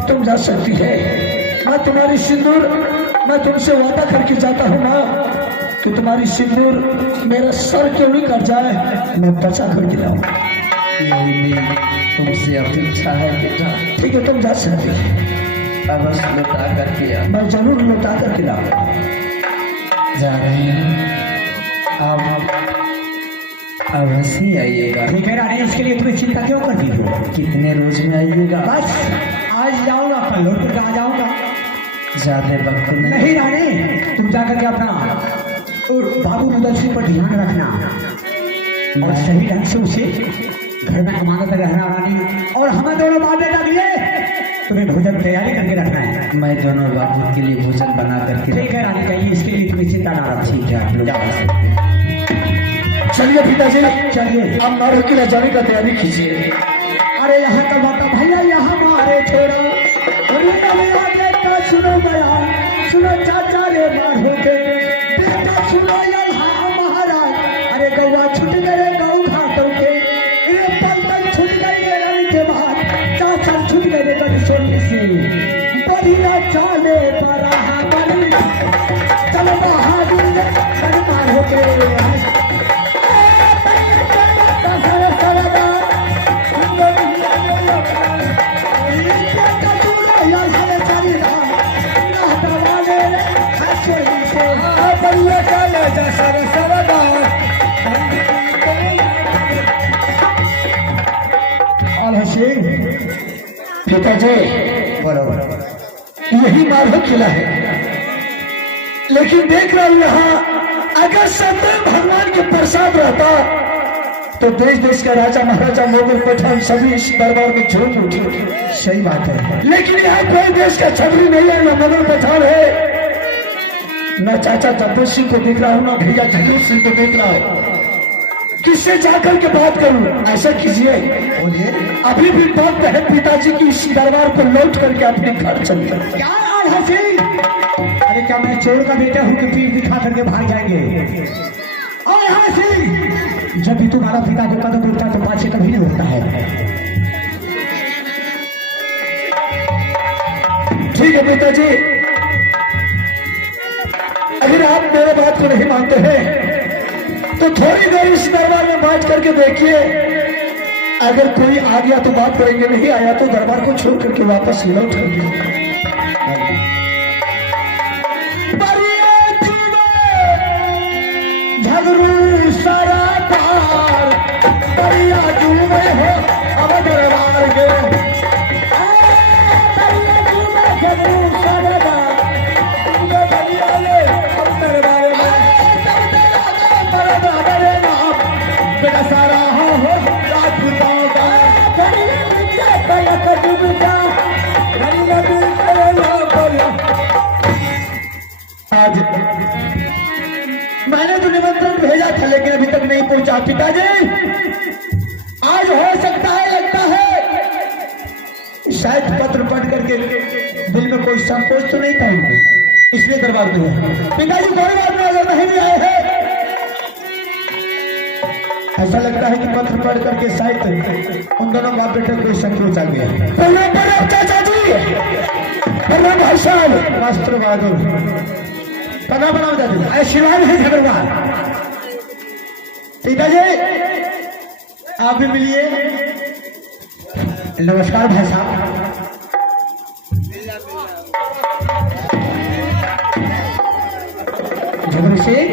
तुम जा सकती है। मैं तुम्हारी सिंदूर, मैं तुमसे वादा करके जाता हूँ ना कि तुम्हारी सिंदूर मेरा सर क्यों नहीं कट जाए, मैं बचा करके लाऊं। यही मेरी तुमसे अपेक्षा है बेटा। ठीक है, तुम जा सकती है। अवश्य लौटा करके आ। मैं जरूर लौटा करके लाऊंगा। जा रही हूँ, आप अवश्य आइएगा। ठीक है रानी, इसके लिए तुम्हें चिंता क्यों करती हो? कितने रोज में आइएगा? बस आज जाऊंगा, कल लौट कर कहाँ जाऊंगा। ज्यादा वक्त नहीं रानी, तुम जाकर के अपना और बाबू मुदस्सिर पर ध्यान रखना और सही ढंग से उसे घर में अमानत रहना रानी। और हमें दोनों बाप बेटा के लिए तुम्हें भोजन तैयारी करके रखना है। मैं दोनों बाबू के लिए भोजन बना करके। ठीक है रानी, कहिए इसके लिए तुम्हें चिंता ना रखो। ठीक है, आप लोग जा सकते हैं। चलिए पिताजी, चलिए आप नारों के लिए जाने का तैयारी कीजिए। अरे यहाँ का बात भैया, यहाँ मारे छोड़ा सुनो गया, सुनो चाचा रे मारो के बेटा, सुनो यहाँ महाराज। अरे गौवा छूट गए गौ घाटों के, पलटन छूट गई रण के बाद, चाचा छूट गए छोटे से बढ़िया चाले पर चलो महावीर मारो के। राजा सर सरदार आला सिंह पिताजी बराबर यही माधव किला है, लेकिन देख रहा हूं यहाँ अगर सत्यनारायण भगवान के प्रसाद रहता तो देश देश का राजा महाराजा मोगल पठान सभी इस दरबार में झूम उठे। सही बात है। लेकिन यहाँ कोई देश का छतरी नहीं है, न मोगल पठान है, न चाचा जब्बर सिंह को देख रहा हूँ, न भैया जगीर सिंह को देख रहा हूँ। किससे जाकर के बात करूं? ऐसा कीजिए, बोलिए अभी भी वक्त है पिताजी की इस दरबार को लौट करके अपने घर चल जाए। क्या आला सिंह? अरे क्या मैं चोर का बेटा हूँ कि पीठ दिखा करके भाग जाएंगे? आला सिंह, जब भी तुम्हारा पिता को कदम उठता तो पाछे कभी नहीं होता है। ठीक है पिताजी, अगर आप मेरे बात को नहीं मानते हैं तो थोड़ी देर इस दरबार में बैठ करके देखिए, अगर कोई आ गया तो बात करेंगे, नहीं आया तो दरबार को छोड़ करके वापस लौट करके झगड़ू सारा पार दरिया डूबे हो अब दरबार के दरिया डूबे झगड़ू सारा पार दरिया ले अब दरबार में सारा हो राजपूताओं का आज मैंने तो निमंत्रण भेजा था लेकिन अभी तक नहीं पहुंचा। पिताजी आज हो सकता है, लगता है शायद पत्र पढ़ करके दिल में कोई संकोच तो नहीं था उनके, इसलिए दरबार में है। पिताजी कोई बात नहीं, अगर नहीं भी आए हैं ऐसा लगता है कि पत्र पढ़ करके शायद उन दोनों बाप बेटे को संकोच आ गया। प्रणाम चाचा जी, प्रणाम भाई साहब, मास्टर बहादुर, प्रणाम प्रणाम दादी। आशीर्वाद है झगड़वाल। पिताजी आप भी मिलिए। नमस्कार भाई साहब। झगड़ू सिंह,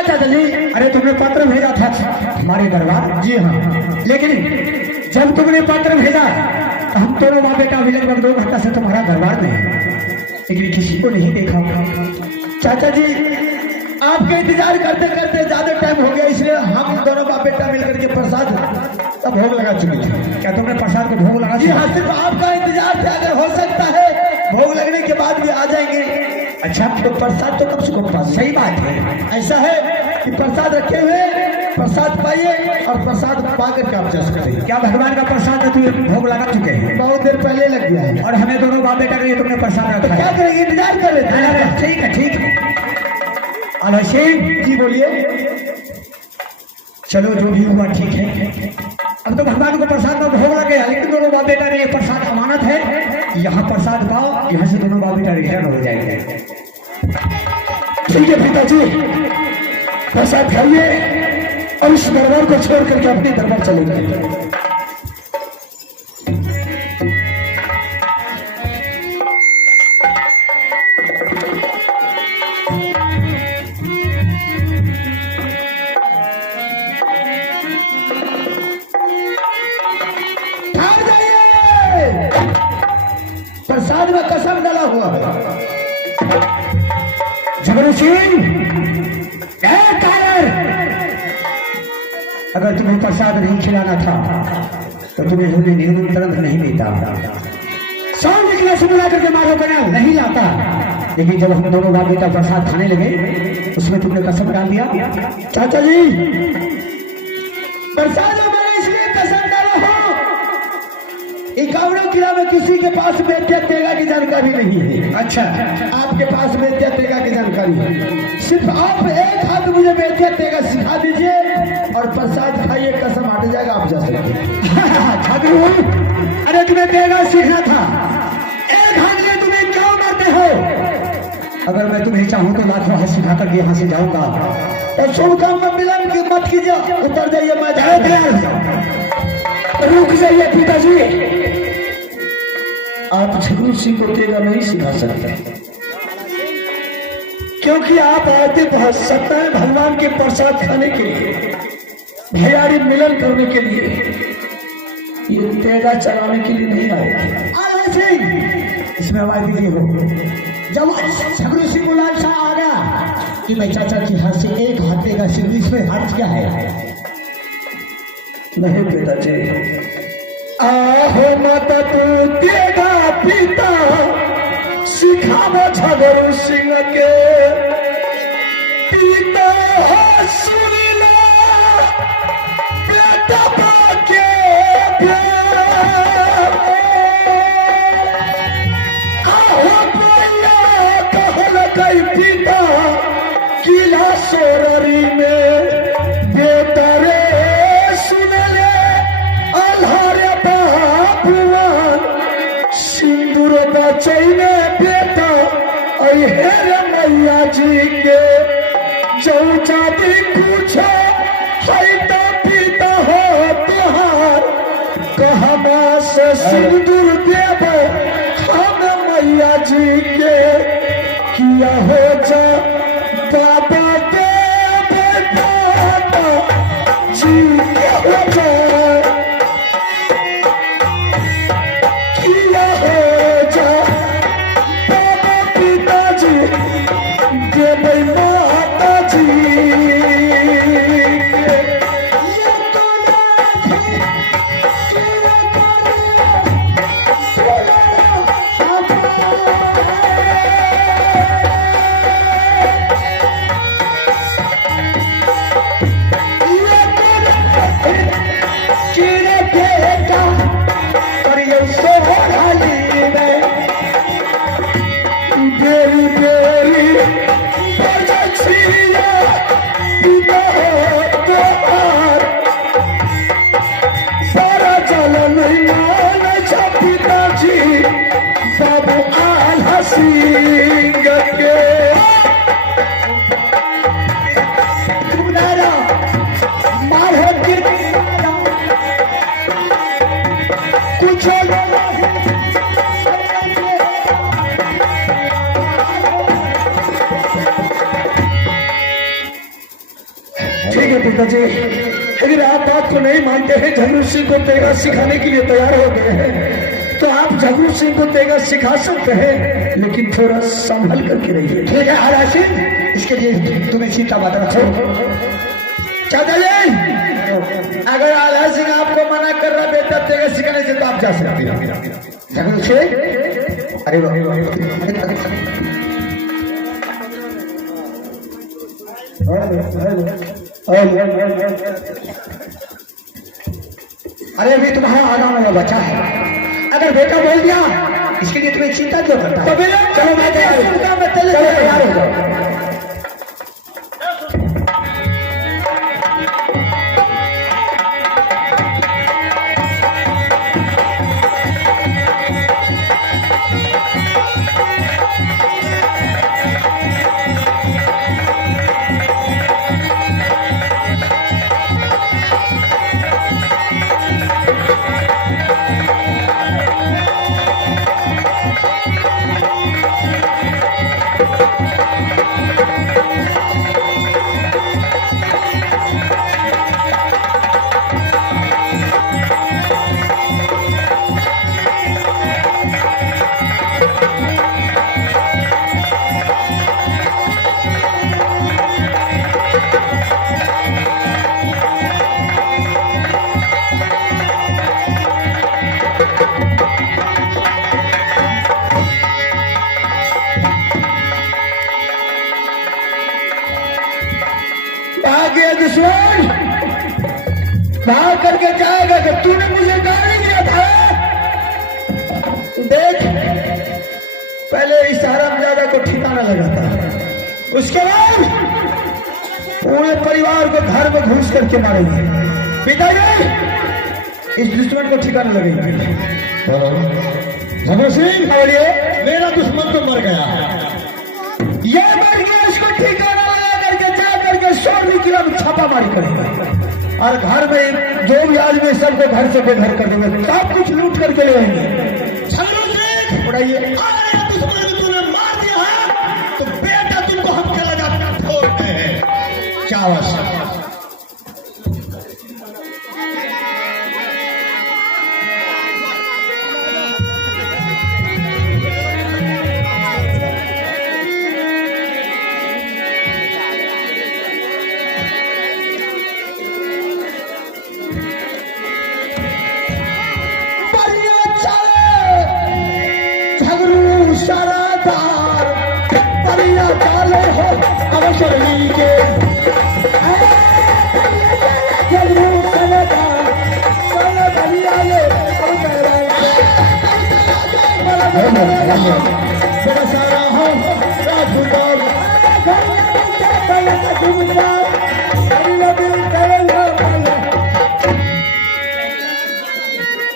चाचा जी, अरे तुमने पत्र भेजा था हमारे दरबार? जी हाँ, लेकिन जब तुमने पत्र भेजा तो हम दोनों माँ बेटा अभी लगभग 2 घंटा से तुम्हारा दरबार में है, लेकिन किसी को नहीं देखा। चाचा जी आपका इंतजार करते करते ज्यादा टाइम हो गया, इसलिए हम दोनों बाप बेटा मिलकर के प्रसाद का भोग लगा चुके थे। क्या तुमने प्रसाद को भोग लगा जी दिया? हाँ, सिर्फ आपका इंतजार था, अगर हो सकता है भोग लगने के बाद भी आ जाएंगे। अच्छा, तो प्रसाद तो कब से कब पास? सही बात है। ऐसा है कि प्रसाद रखे हुए, प्रसाद पाइए और प्रसाद पा करके आप जस करेंगे। क्या भगवान का प्रसाद है तुम भोग लगा चुके हैं? बहुत देर पहले लग गया है और हमें दोनों बाप बेटा के लिए तुमने प्रसाद तो रखा क्या है। करेंगे, इंतजार कर रहे थे। ठीक है ठीक है। आला सिंह जी बोलिए। चलो जो भी हुआ ठीक है। अब तो भगवान को प्रसाद का भोग लग गया, लेकिन दोनों बाप बेटा ने ये प्रसाद अमानत है, यहाँ प्रसाद पाओ, यहाँ से दोनों बाप बेटा रिटर्न हो जाएंगे। ठीक है पिताजी, प्रसाद खाइए और इस दरबार को छोड़ करके अपने दरबार चले जाइए। प्रसाद में कसम डाला हुआ है। झगड़ू सिंह, अगर तुम्हें प्रसाद नहीं खिलाना था तो तुम्हें हमें निमंत्रण नहीं देता। 100 निकला से बुला करके मारो बना नहीं लाता, लेकिन जब हम दोनों बाप बेटा प्रसाद खाने लगे उसमें तुमने कसम डाल दिया। चाचा जी प्रसाद में मैंने इसलिए कसम डाला हो, इक्यावन किला में किसी के पास बेत्या तेगा की जानकारी नहीं है। अच्छा, आपके पास बेत्या तेगा की जानकारी है। सिर्फ आप एक हाथ मुझे बेत्या तेगा सिखा दीजिए और प्रसाद खाइए, कसम हट जाएगा, आप जा सकते हैं। झगड़ू, अरे तुम्हें तेगा सीखना था, एक हाथ लिए तुम्हें क्यों मारते हो? अगर मैं तुम्हें चाहूँ तो लाखों हाथ सिखा कर यहाँ से जाऊंगा। और शुभ काम में मिलन की मत कीजिए, उतर जाइए, मैं रुक जाइए। पिताजी आप झगड़ू सिंह को तेगा नहीं सिखा सकते, क्योंकि आप आते बहुत सत्यनारायण भगवान के प्रसाद खाने के लिए, भैयारी मिलन करने के लिए, ये तेगा चलाने के लिए नहीं आए थे। आला सिंह, इसमें आवाज दीजिए हो। जब झगड़ू सिंह मुलायम शाह आ गया कि मैं चाचा के हाथ से एक हाथ देगा सिंह, इसमें हाथ क्या है? नहीं पिताजी, आहो माता तू देगा पिता सिखावा झगड़ू सिंह के पिता हो सुनीला बेटा बाके आहो भैया कहल गई पिता किला सोररी में बेटा रे सुनले अल्हारे बाबुआन सिंदूर बचैले बेटा अहे रे मैया जी के जौजादी पूछो है तो पिता हो तुहार कहमा से सिंदूर देव हम मैया जी के किया हो जा बाबा देव दादा जी के हो जा किया हो जा बाबा पिताजी देव माता जी के। ये बेरी बेरी बजछिया पिता हो तोहार सारा जल नहीं मान छ पिताजी बाबू आल्हा सिंह के। मारो कुछ ठीक है पिताजी, अगर आप बात को नहीं मानते हैं, झगड़ू सिंह को तेगा सिखाने के लिए तैयार हो गए हैं, तो आप झगड़ू सिंह को तेगा सिखा सकते हैं, लेकिन थोड़ा संभल करके रहिए। ठीक है आला सिंह, इसके लिए तुम्हें सीता माता रखो। चाचा जी, अगर आला सिंह आपको मना कर रहा बेटा तेगा सिखाने से, तो आप जा सकते हैं। झगड़ू सिंह, अरे अरे अभी तुम्हारा आना वाला बच्चा है, अगर बेटा बोल दिया इसके लिए तुम्हें चिंता क्यों करता है? चलो मैं तैयार हूँ, चलो तैयार हो जाओ। दुश्मन भाग करके जाएगा कि तूने मुझे गाली दिया था। देख, पहले इस हरामजादा को ठिकाना लगाता है, उसके बाद पूरे परिवार को घर में घुस करके मारेंगे। पिताजी, इस दुश्मन को ठिकाना लगेंगे। झगड़ू सिंह, बोलिए। मेरा दुश्मन तो मर गया, यह मर गया, इसको ठिकाना लगा करके जा करके 100 किलो में छापामारी करेंगे और घर में जो भी आदमी सबको घर से बेघर कर देंगे, सब कुछ लूट करके ले आएंगे। झगड़ू सिंह, उड़ाइए। अगर दुश्मन को तूने मार दिया है तो बेटा तुमको हम आवश्यक अवसर लीजिए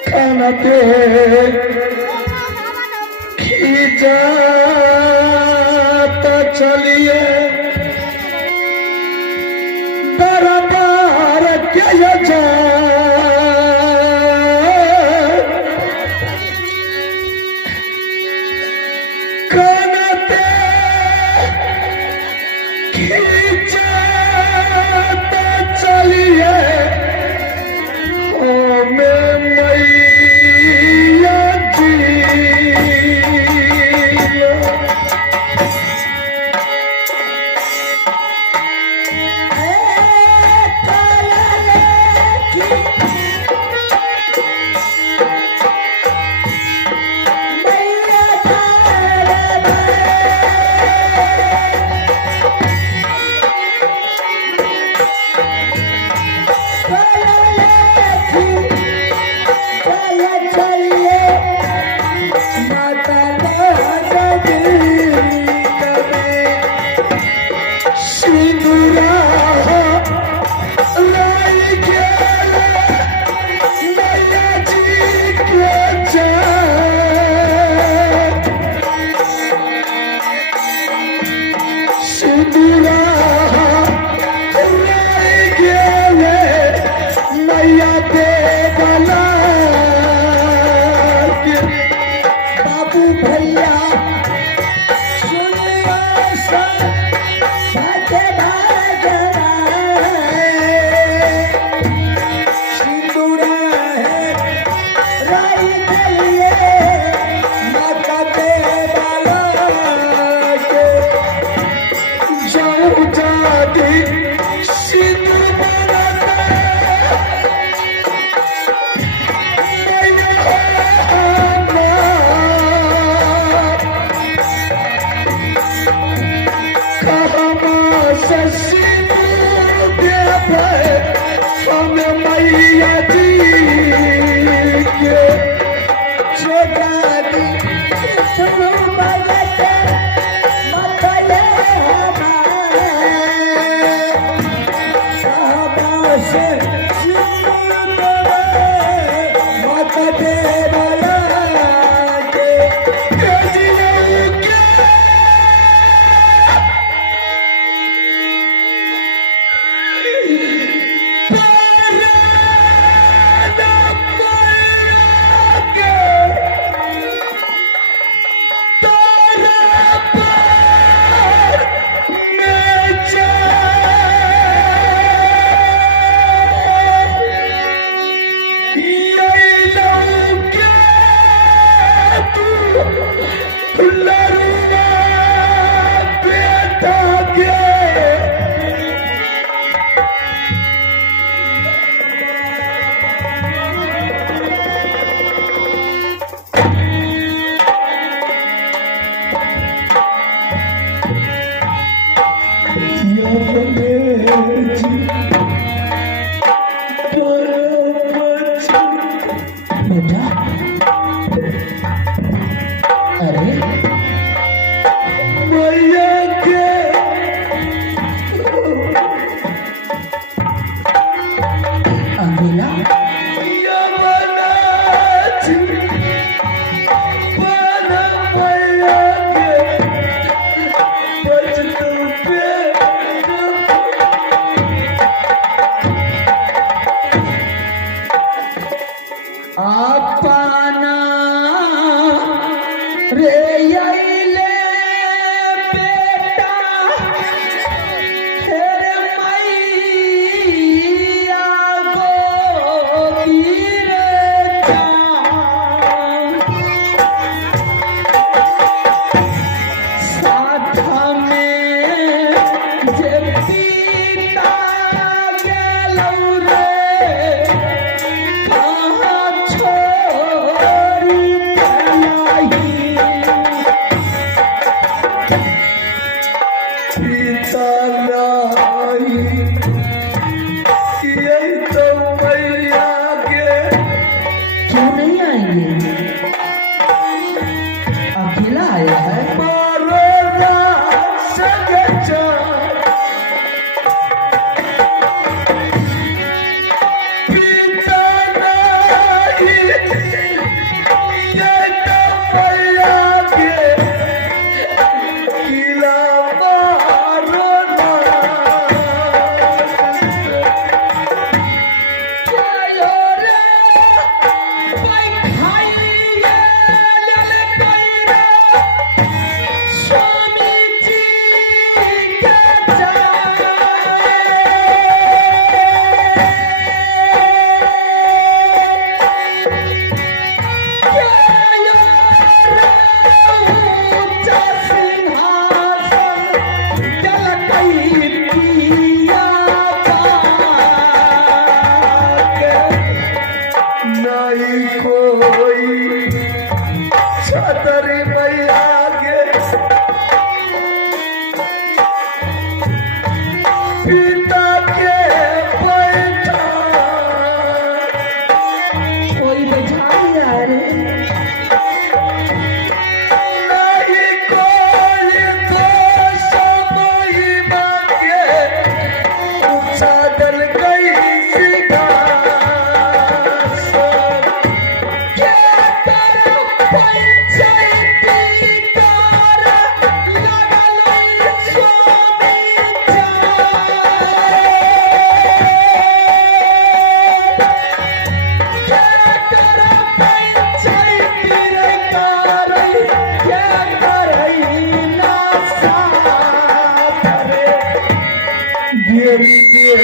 खाना के खींचा चलिए दरबार के जा कानते खींचते चलिए ओ मैं मैया जी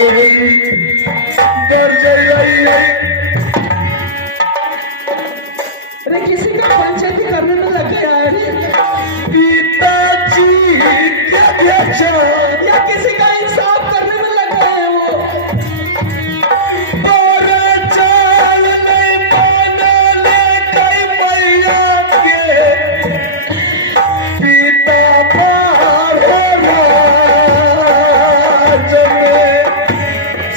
अरे किसी का पंचायती करने में लग गया है पिताजी या किसी का इंसाफ करने में लग गए हैं वो।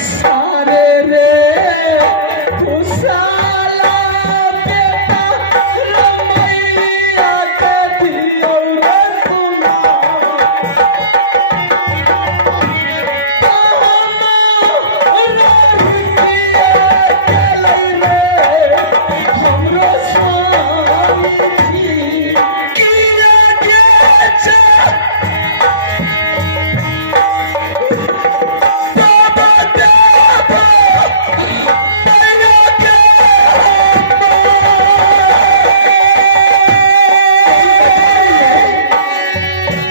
सारे रे खुशाला बेटा रमैया के दियो रे तुना। हमरो स्वामी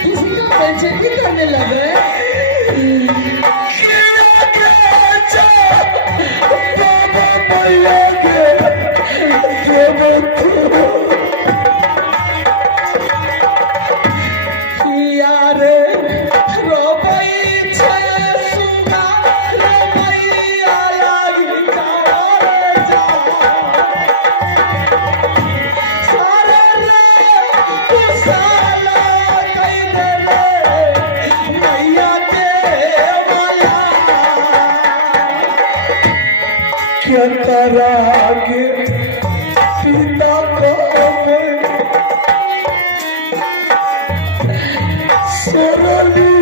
किसी का बेइज्जती करने लगे। किया रे रोबई छे सुगा रमैया लागी जाओ रे जा। सारे रे खुशाला कई दे रे मैया के माया। क्या करागे पिता को सरली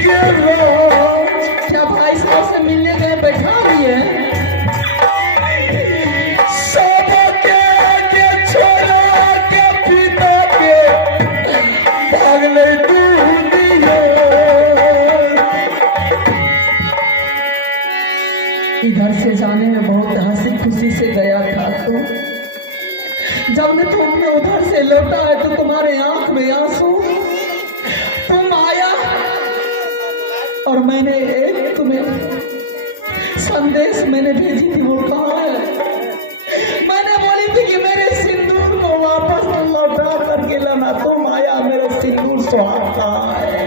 के राज क्या भाई साहब से मिलने गए बैठा हुई है। सबके के छोड़ा के पिता के भागले दुनिया। इधर से जाने में बहुत हंसी खुशी से गया था तो जब मैं तुमने उधर से लौटा है तो तुम्हारे आंख में आंसू। तुम आया और मैंने एक तुम्हें संदेश मैंने भेजी थी। वो कहा है मैंने बोली थी कि मेरे सिंदूर को वापस लौटा करके लाना। तुम आया मेरा सिंदूर सुहाता है।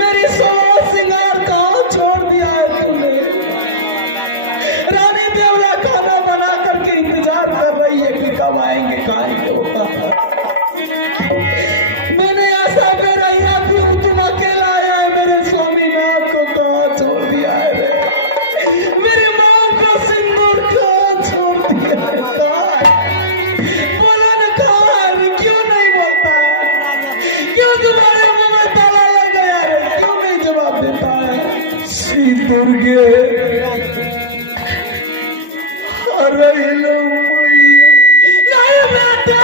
मेरी सोच सिंगार कहाँ छोड़ दिया है तुमने। रानी देवला खाना बना करके इंतजार कर रही है कि कब आएंगे खाएंगे होता है। मैंने आशा में रही थी तुम अकेला आया है। मेरे स्वामीनाथ को कहाँ छोड़ दिया है रे। मेरी माँ को सिंदूर कहाँ छोड़ दिया है। कहाँ है? बोलो ना कहाँ है रे? क्यों नहीं बोलता है? क्यों तुम्हारे मुंह में ताला लग गया रे? क्यों नहीं जवाब देता है? श्री दुर्गे हरैलो मैया नहीं बेटा।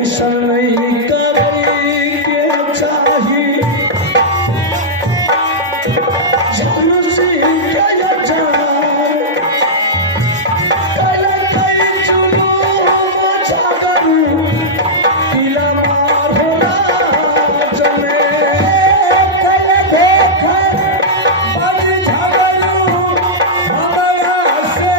ऐसा नहीं करे के चाहिए जान से क्या जाए कल कई चुनो मचा करूं किला मार होना चले कल देखा बज झगड़ू हमारा से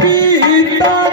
पिता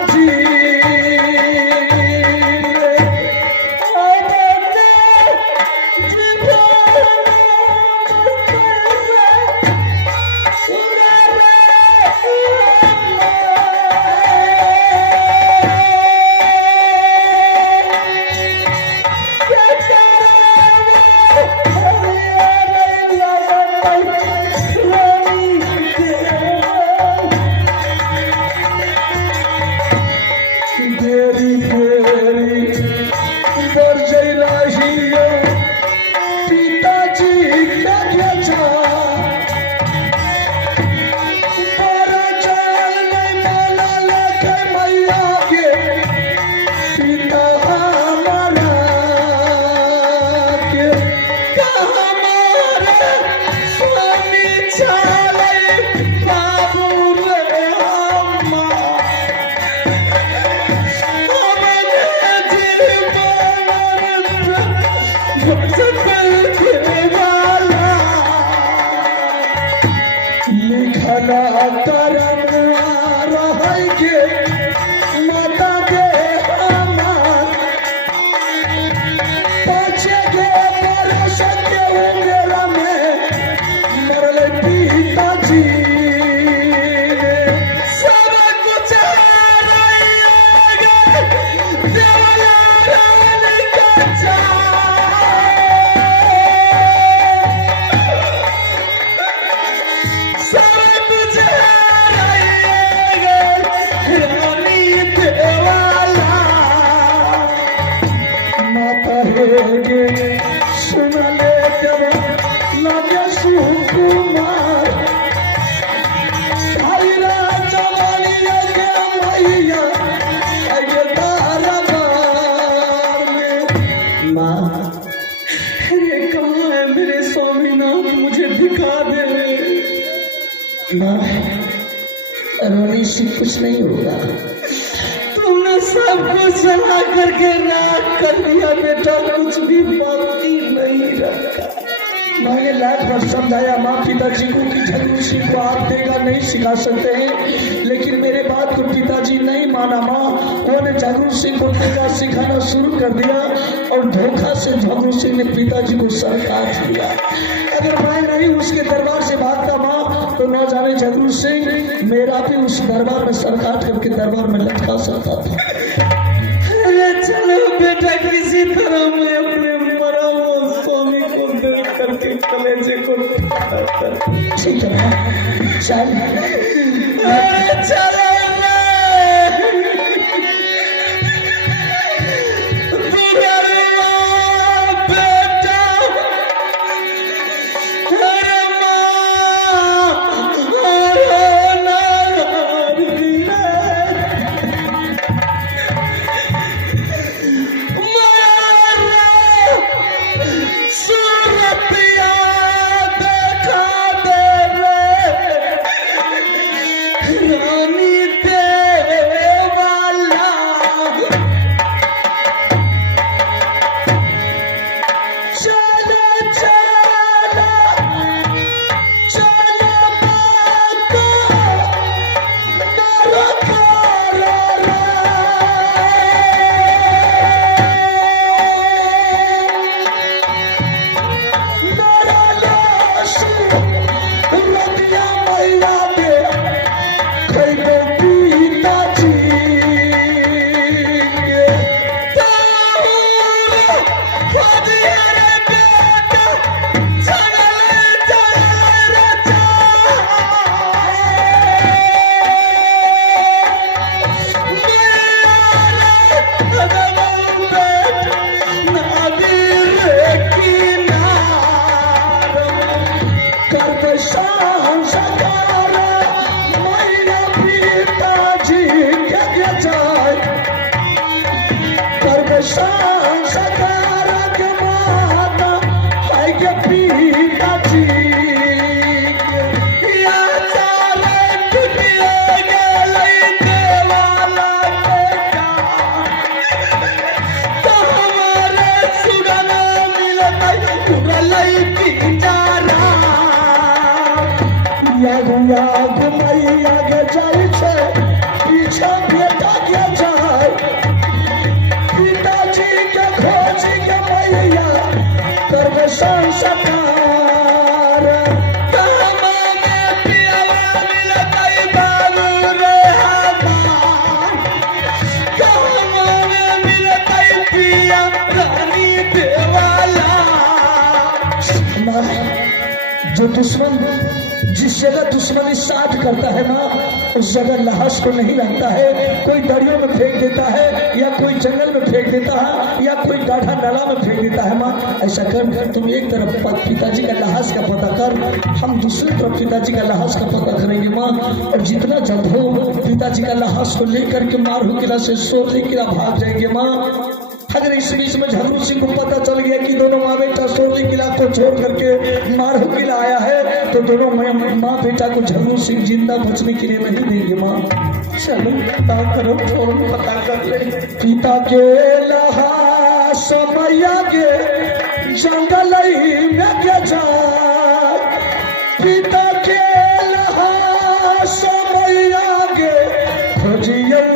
रोनी से कुछ नहीं होगा। तुमने सब कुछ सलाह करके राख कर दिया बेटा, कुछ भी बाकी नहीं रखा। मैंने लाख बार समझाया माँ पिताजी को कि झगड़ू सिंह को आप देगा नहीं सिखा सकते हैं, लेकिन मेरे बात को पिताजी नहीं माना। माँ उन्होंने झगड़ू सिंह को देगा सिखाना शुरू कर दिया और धोखा से झगड़ू सिंह ने पिताजी को सर काट दिया। अगर मैं नहीं उसके दरबार से भागता माँ तो न जाने झगड़ू सिंह मेरा भी उस दरबार में सर काट करके दरबार में लटका सकता था। अरे चलो बेटा, किसी तरह मैं अपने मरा हुआ स्वामी को दिल करके कलेजे को ठीक है माँ चल। अरे चलो जो दुश्मन जिस जगह दुश्मनी साथ करता है माँ उस जगह लाश को नहीं रखता है, कोई दरियों में फेंक देता है या कोई जंगल में फेंक देता है या कोई गाढ़ा नाला में फेंक देता है। माँ ऐसा कर तुम एक तरफ पिताजी का लाश का पता कर, हम दूसरी तरफ पिताजी का लाश का पता करेंगे माँ। और जितना जल्द हो पिताजी का लाश को लेकर के मारू किला से सोरली किला भाग जाएंगे माँ। अगर इस बीच में झगड़ू सिंह को पता चल गया कि दोनों माँ बेटा सोरली किला को छोड़ करके मारू किला आया है तो दोनों माँ बेटा को झगड़ू सिंह जिंदा बचने के लिए नहीं देंगे माँ। चलो पता करो, फोन पता कर ले। पिता के लहा समैया के जंगल में के जा, पिता के लहा समैया के खोजियो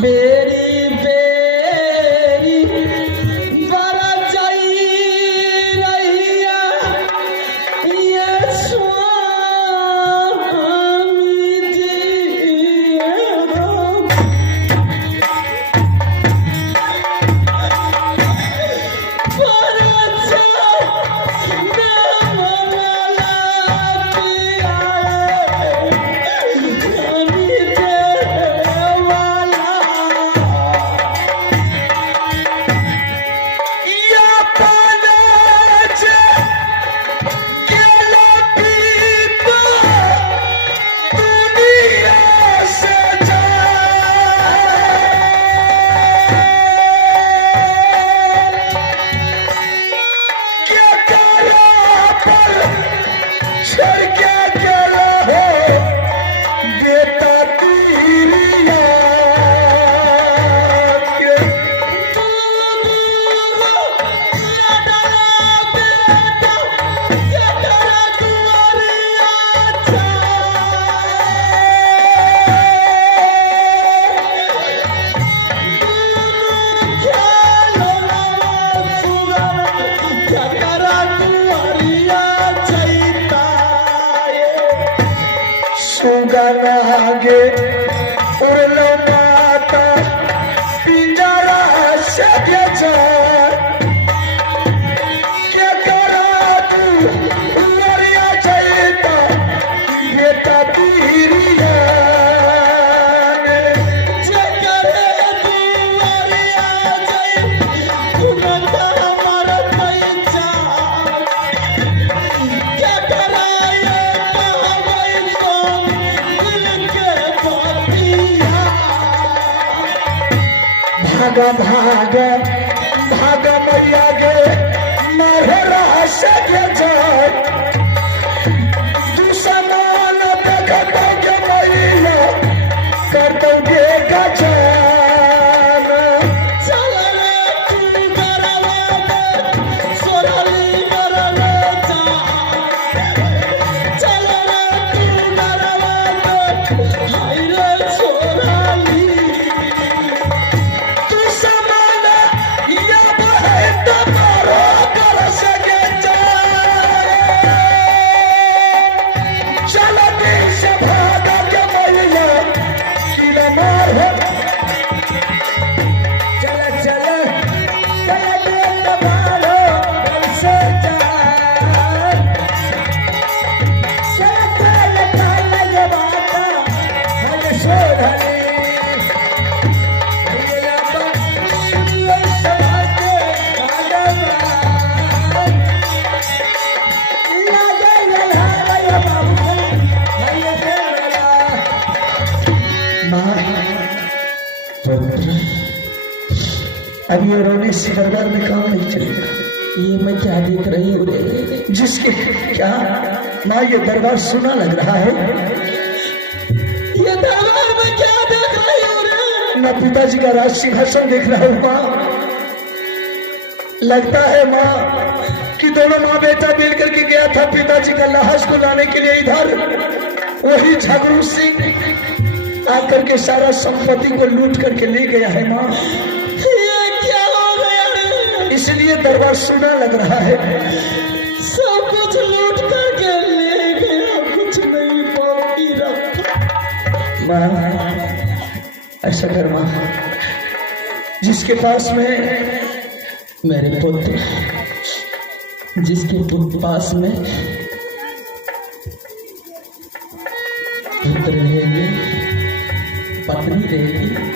बेरी बेरी बरजाई रहिया ये स्वामी जी सुगनागे उड़लो माता पिंजरा से क्या करा तू मरिया चलता बेटा पीरिया भागा भागा भागा मैया गे मारे से तू समान देख दोगे मैया कर दोगे गजान अब ये रोने से दरबार में काम नहीं चलेगा। ये मैं क्या देख रही हूँ रे? जिसके क्या माँ ये दरबार सुना लग रहा है। ये दरबार में क्या देख रही हूँ रे? ना पिताजी का राज सिंहासन देख रहा हूँ माँ। लगता है माँ कि दोनों माँ बेटा मिल करके गया था पिताजी का लाश को लाने के लिए इधर। वही झगड़ू सिंह आकर के सारा संपत्ति को लूट करके ले गया है माँ। इसलिए दरबार सुना लग रहा है। सब कुछ लूट करके ले गया, कुछ नहीं बाकी रखा। माँ ऐसा कर माँ, जिसके पास में मेरे पुत्र, जिसके पास में पुत्र रहेंगे, पत्नी रहेगी,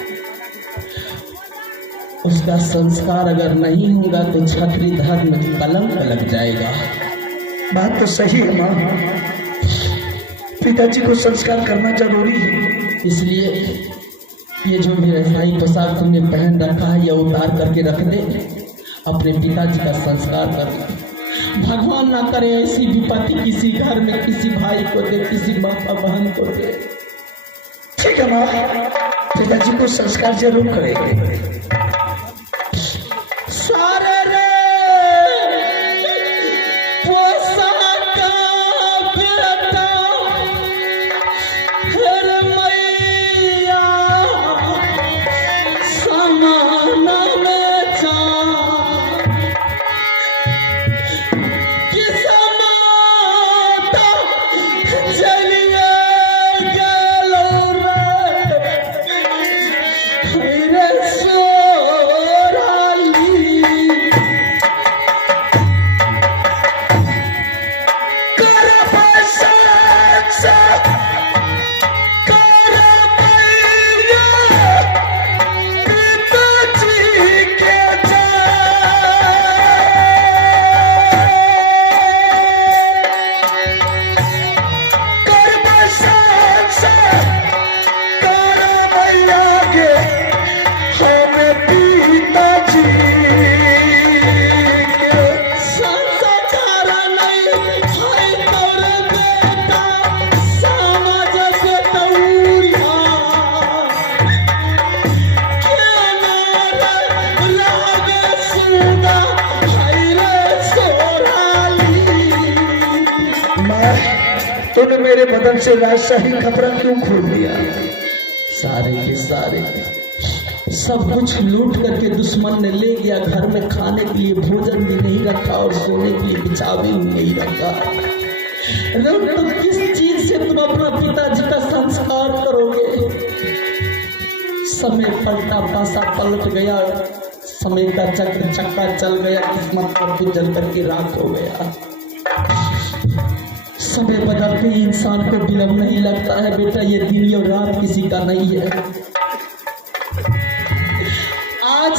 उसका संस्कार अगर नहीं होगा तो क्षत्रिय धर्म में कलंक लग जाएगा। बात तो सही है माँ, पिताजी को संस्कार करना जरूरी है। इसलिए ये जो मेरा शाही पोशाक तुमने पहन रखा है यह उतार करके रख दे, अपने पिताजी का संस्कार कर। भगवान ना करे ऐसी विपत्ति किसी घर में किसी भाई को दे, किसी माता बहन को दे। ठीक है माँ। पिताजी को संस्कार जरूर करेंगे। सारे रे पोसा का बेटा हेरे मैया समाना में जा किसमाता चलिए गेलो रे हेरे सोराली तूने मेरे बदन से राजशाही कपड़ा क्यों खोल दिया? सारे के सारे सब कुछ लूट करके दुश्मन ने ले गया। घर में खाने के लिए भोजन भी नहीं रखा और सोने के लिए बिछाव भी नहीं रखा। तो किस चीज से तुम अपना पिताजी का संस्कार करोगे? समय पलटा पासा पलट गया, समय का चक्र चक्का चल गया, किस्मत पर गुजर करके राख हो गया। समय बदलते ही इंसान को विलंब नहीं लगता है बेटा, ये दिन और रात किसी का नहीं है। आज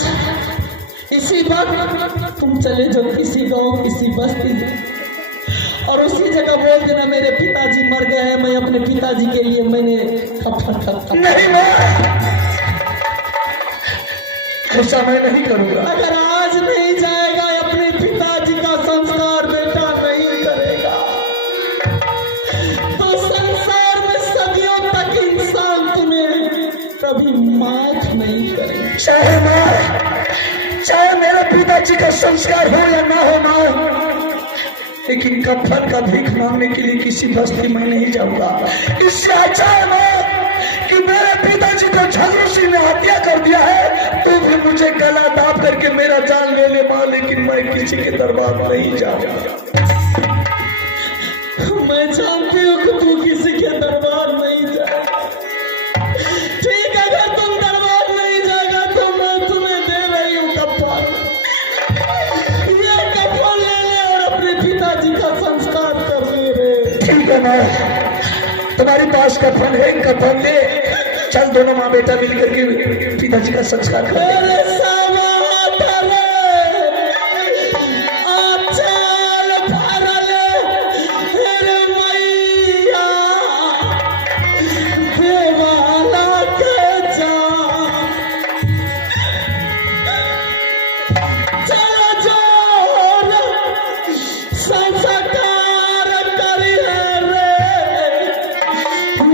इसी वक्त तुम चले जाओ किसी गांव किसी बस्ती और उसी जगह बोल देना मेरे पिताजी मर गए हैं, मैं अपने पिताजी के लिए मैंने कफन नहीं ऐसा मैं नहीं करूंगा। अगर आज नहीं जाएगा अपने पिताजी का संस्कार बेटा नहीं करेगा तो संसार में सदियों तक इंसान तुम्हें कभी माफ नहीं करेगा। चाहे मेरे पिताजी का संस्कार हो या ना हो मां, लेकिन कफन का भीख मांगने के लिए किसी बस्ती में नहीं जाऊंगा। इससे अच्छा है कि मेरे पिताजी को झगड़ू सिंह ने हत्या कर दिया है, तू भी मुझे गला दाब करके मेरा जान ले ले मां, लेकिन मैं किसी के दरबार में नहीं जाऊंगा। मैं जानती हूँ कि तू किसी के दरबार नहीं जाएगा। ठीक, अगर तुम दरबार नहीं जाएगा तो मैं तुम्हें दे रही हूँ कफन। ये कफन ले ले और अपने पिताजी का संस्कार कर ले रे। ठीक है मां, तुम्हारे पास कफन है, कफन ले चल, दोनों माँ बेटा मिलकर के पिताजी का संस्कार कर मेरे समात रे, आचाल भरले, हेरे मैया, देवाला के जा। चलो जोर संस्कार करी रे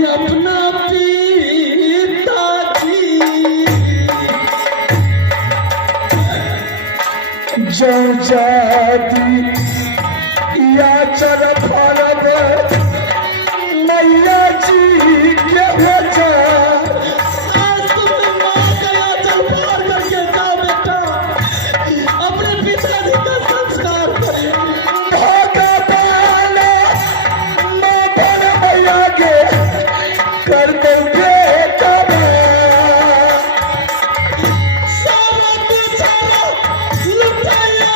अपना जो जाती या चल फरब मैया जी के बचा। आज तुमने माँ का आंचल पार करके जाओ बेटा, अपने पिताजी का संस्कार करिए। भागा पाला माँ बन मैया के कर दोगे लुटाया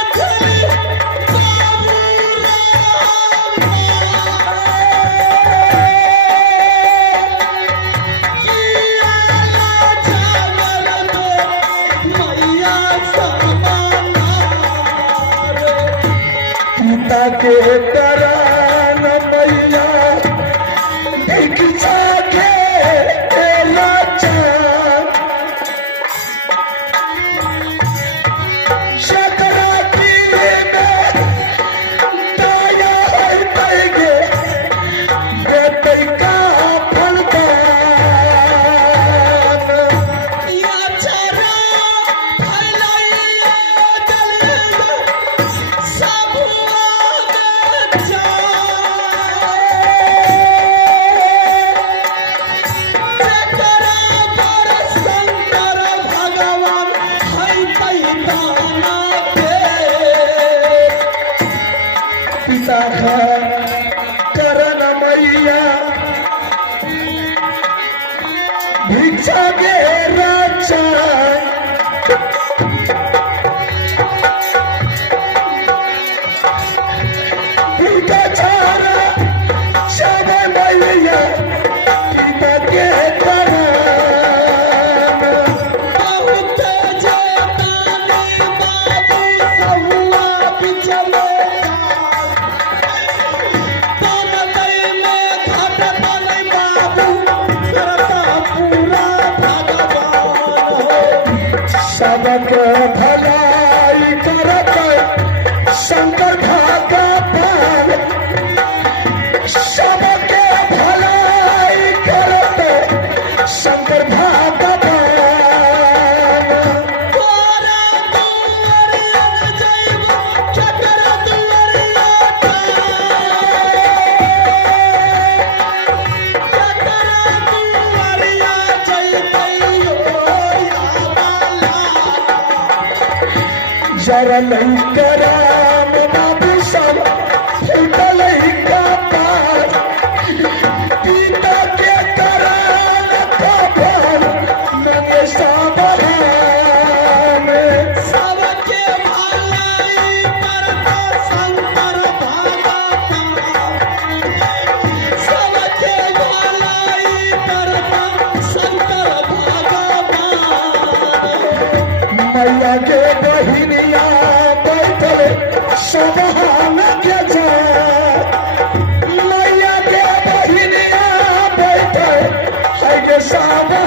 भागे रचा पिता चारा सब मैया पिता के कराना बहुत जताने बाबू सहुआ बिचले सबके भलाई करत शंकर भगवान सबके भलाई करत शंकर भगवान जरा लइका राम बाबू सब फूटल का पार पिता के करान खबर नगे सावधान सबके भलाई करता शंकर भगवान सबके भलाई करता शंकर भगवान मैया के बहिनिया बैठल सभान के जा मैया के बहिनिया बैठल है के सभान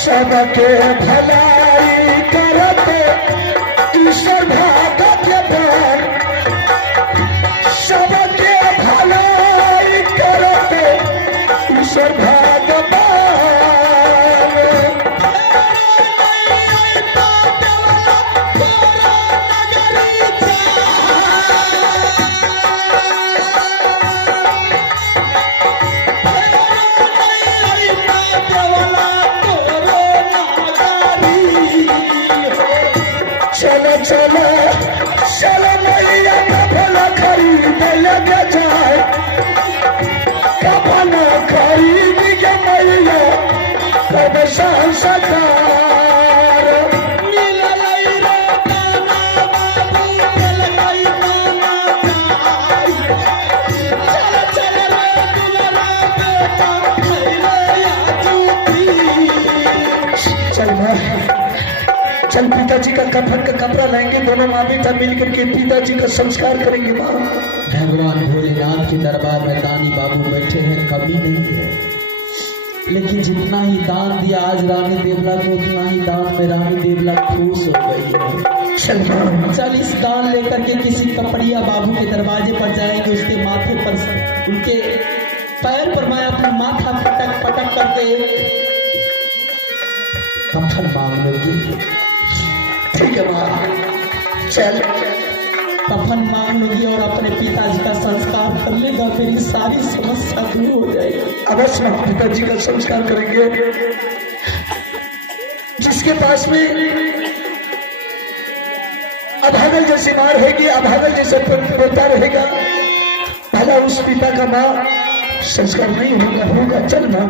सबके भलाई करते ईश्वर भागत पर सबके भलाई करते ईश्वर भगवान चलो चलो चलो मैया कपड़ा खरीद लगे जाए कपड़ा खरीद के मैया कब संसार चल चल पिताजी का कफन का कपड़ा लाएंगे दोनों माँ बेटा मिलकर के पिताजी का संस्कार करेंगे माँ भगवान भोलेनाथ के दरबार में दानी बाबू बैठे हैं, कमी नहीं है, लेकिन जितना ही दान दिया आज रानी देवला को उतना ही दान में रानी देवला खुश हो गई है। चल इस दान लेकर के किसी कपड़िया बाबू के दरवाजे पर जाएंगे, उसके माथे पर उनके पैर पर मैं अपना माथा पटक पटक करके कफन मांग लोगी। ठीक है माँ चल कफन मांग लोगी और अपने पिताजी का संस्कार कर लेगा मेरी सारी समस्या दूर हो जाएगी। अवश्य हम पिताजी का संस्कार करेंगे। जिसके पास में अभागल जैसी माँ रहेगी, अभागल जैसे पोता रहेगा, पहला उस पिता का माँ संस्कार नहीं होगा, चल माँ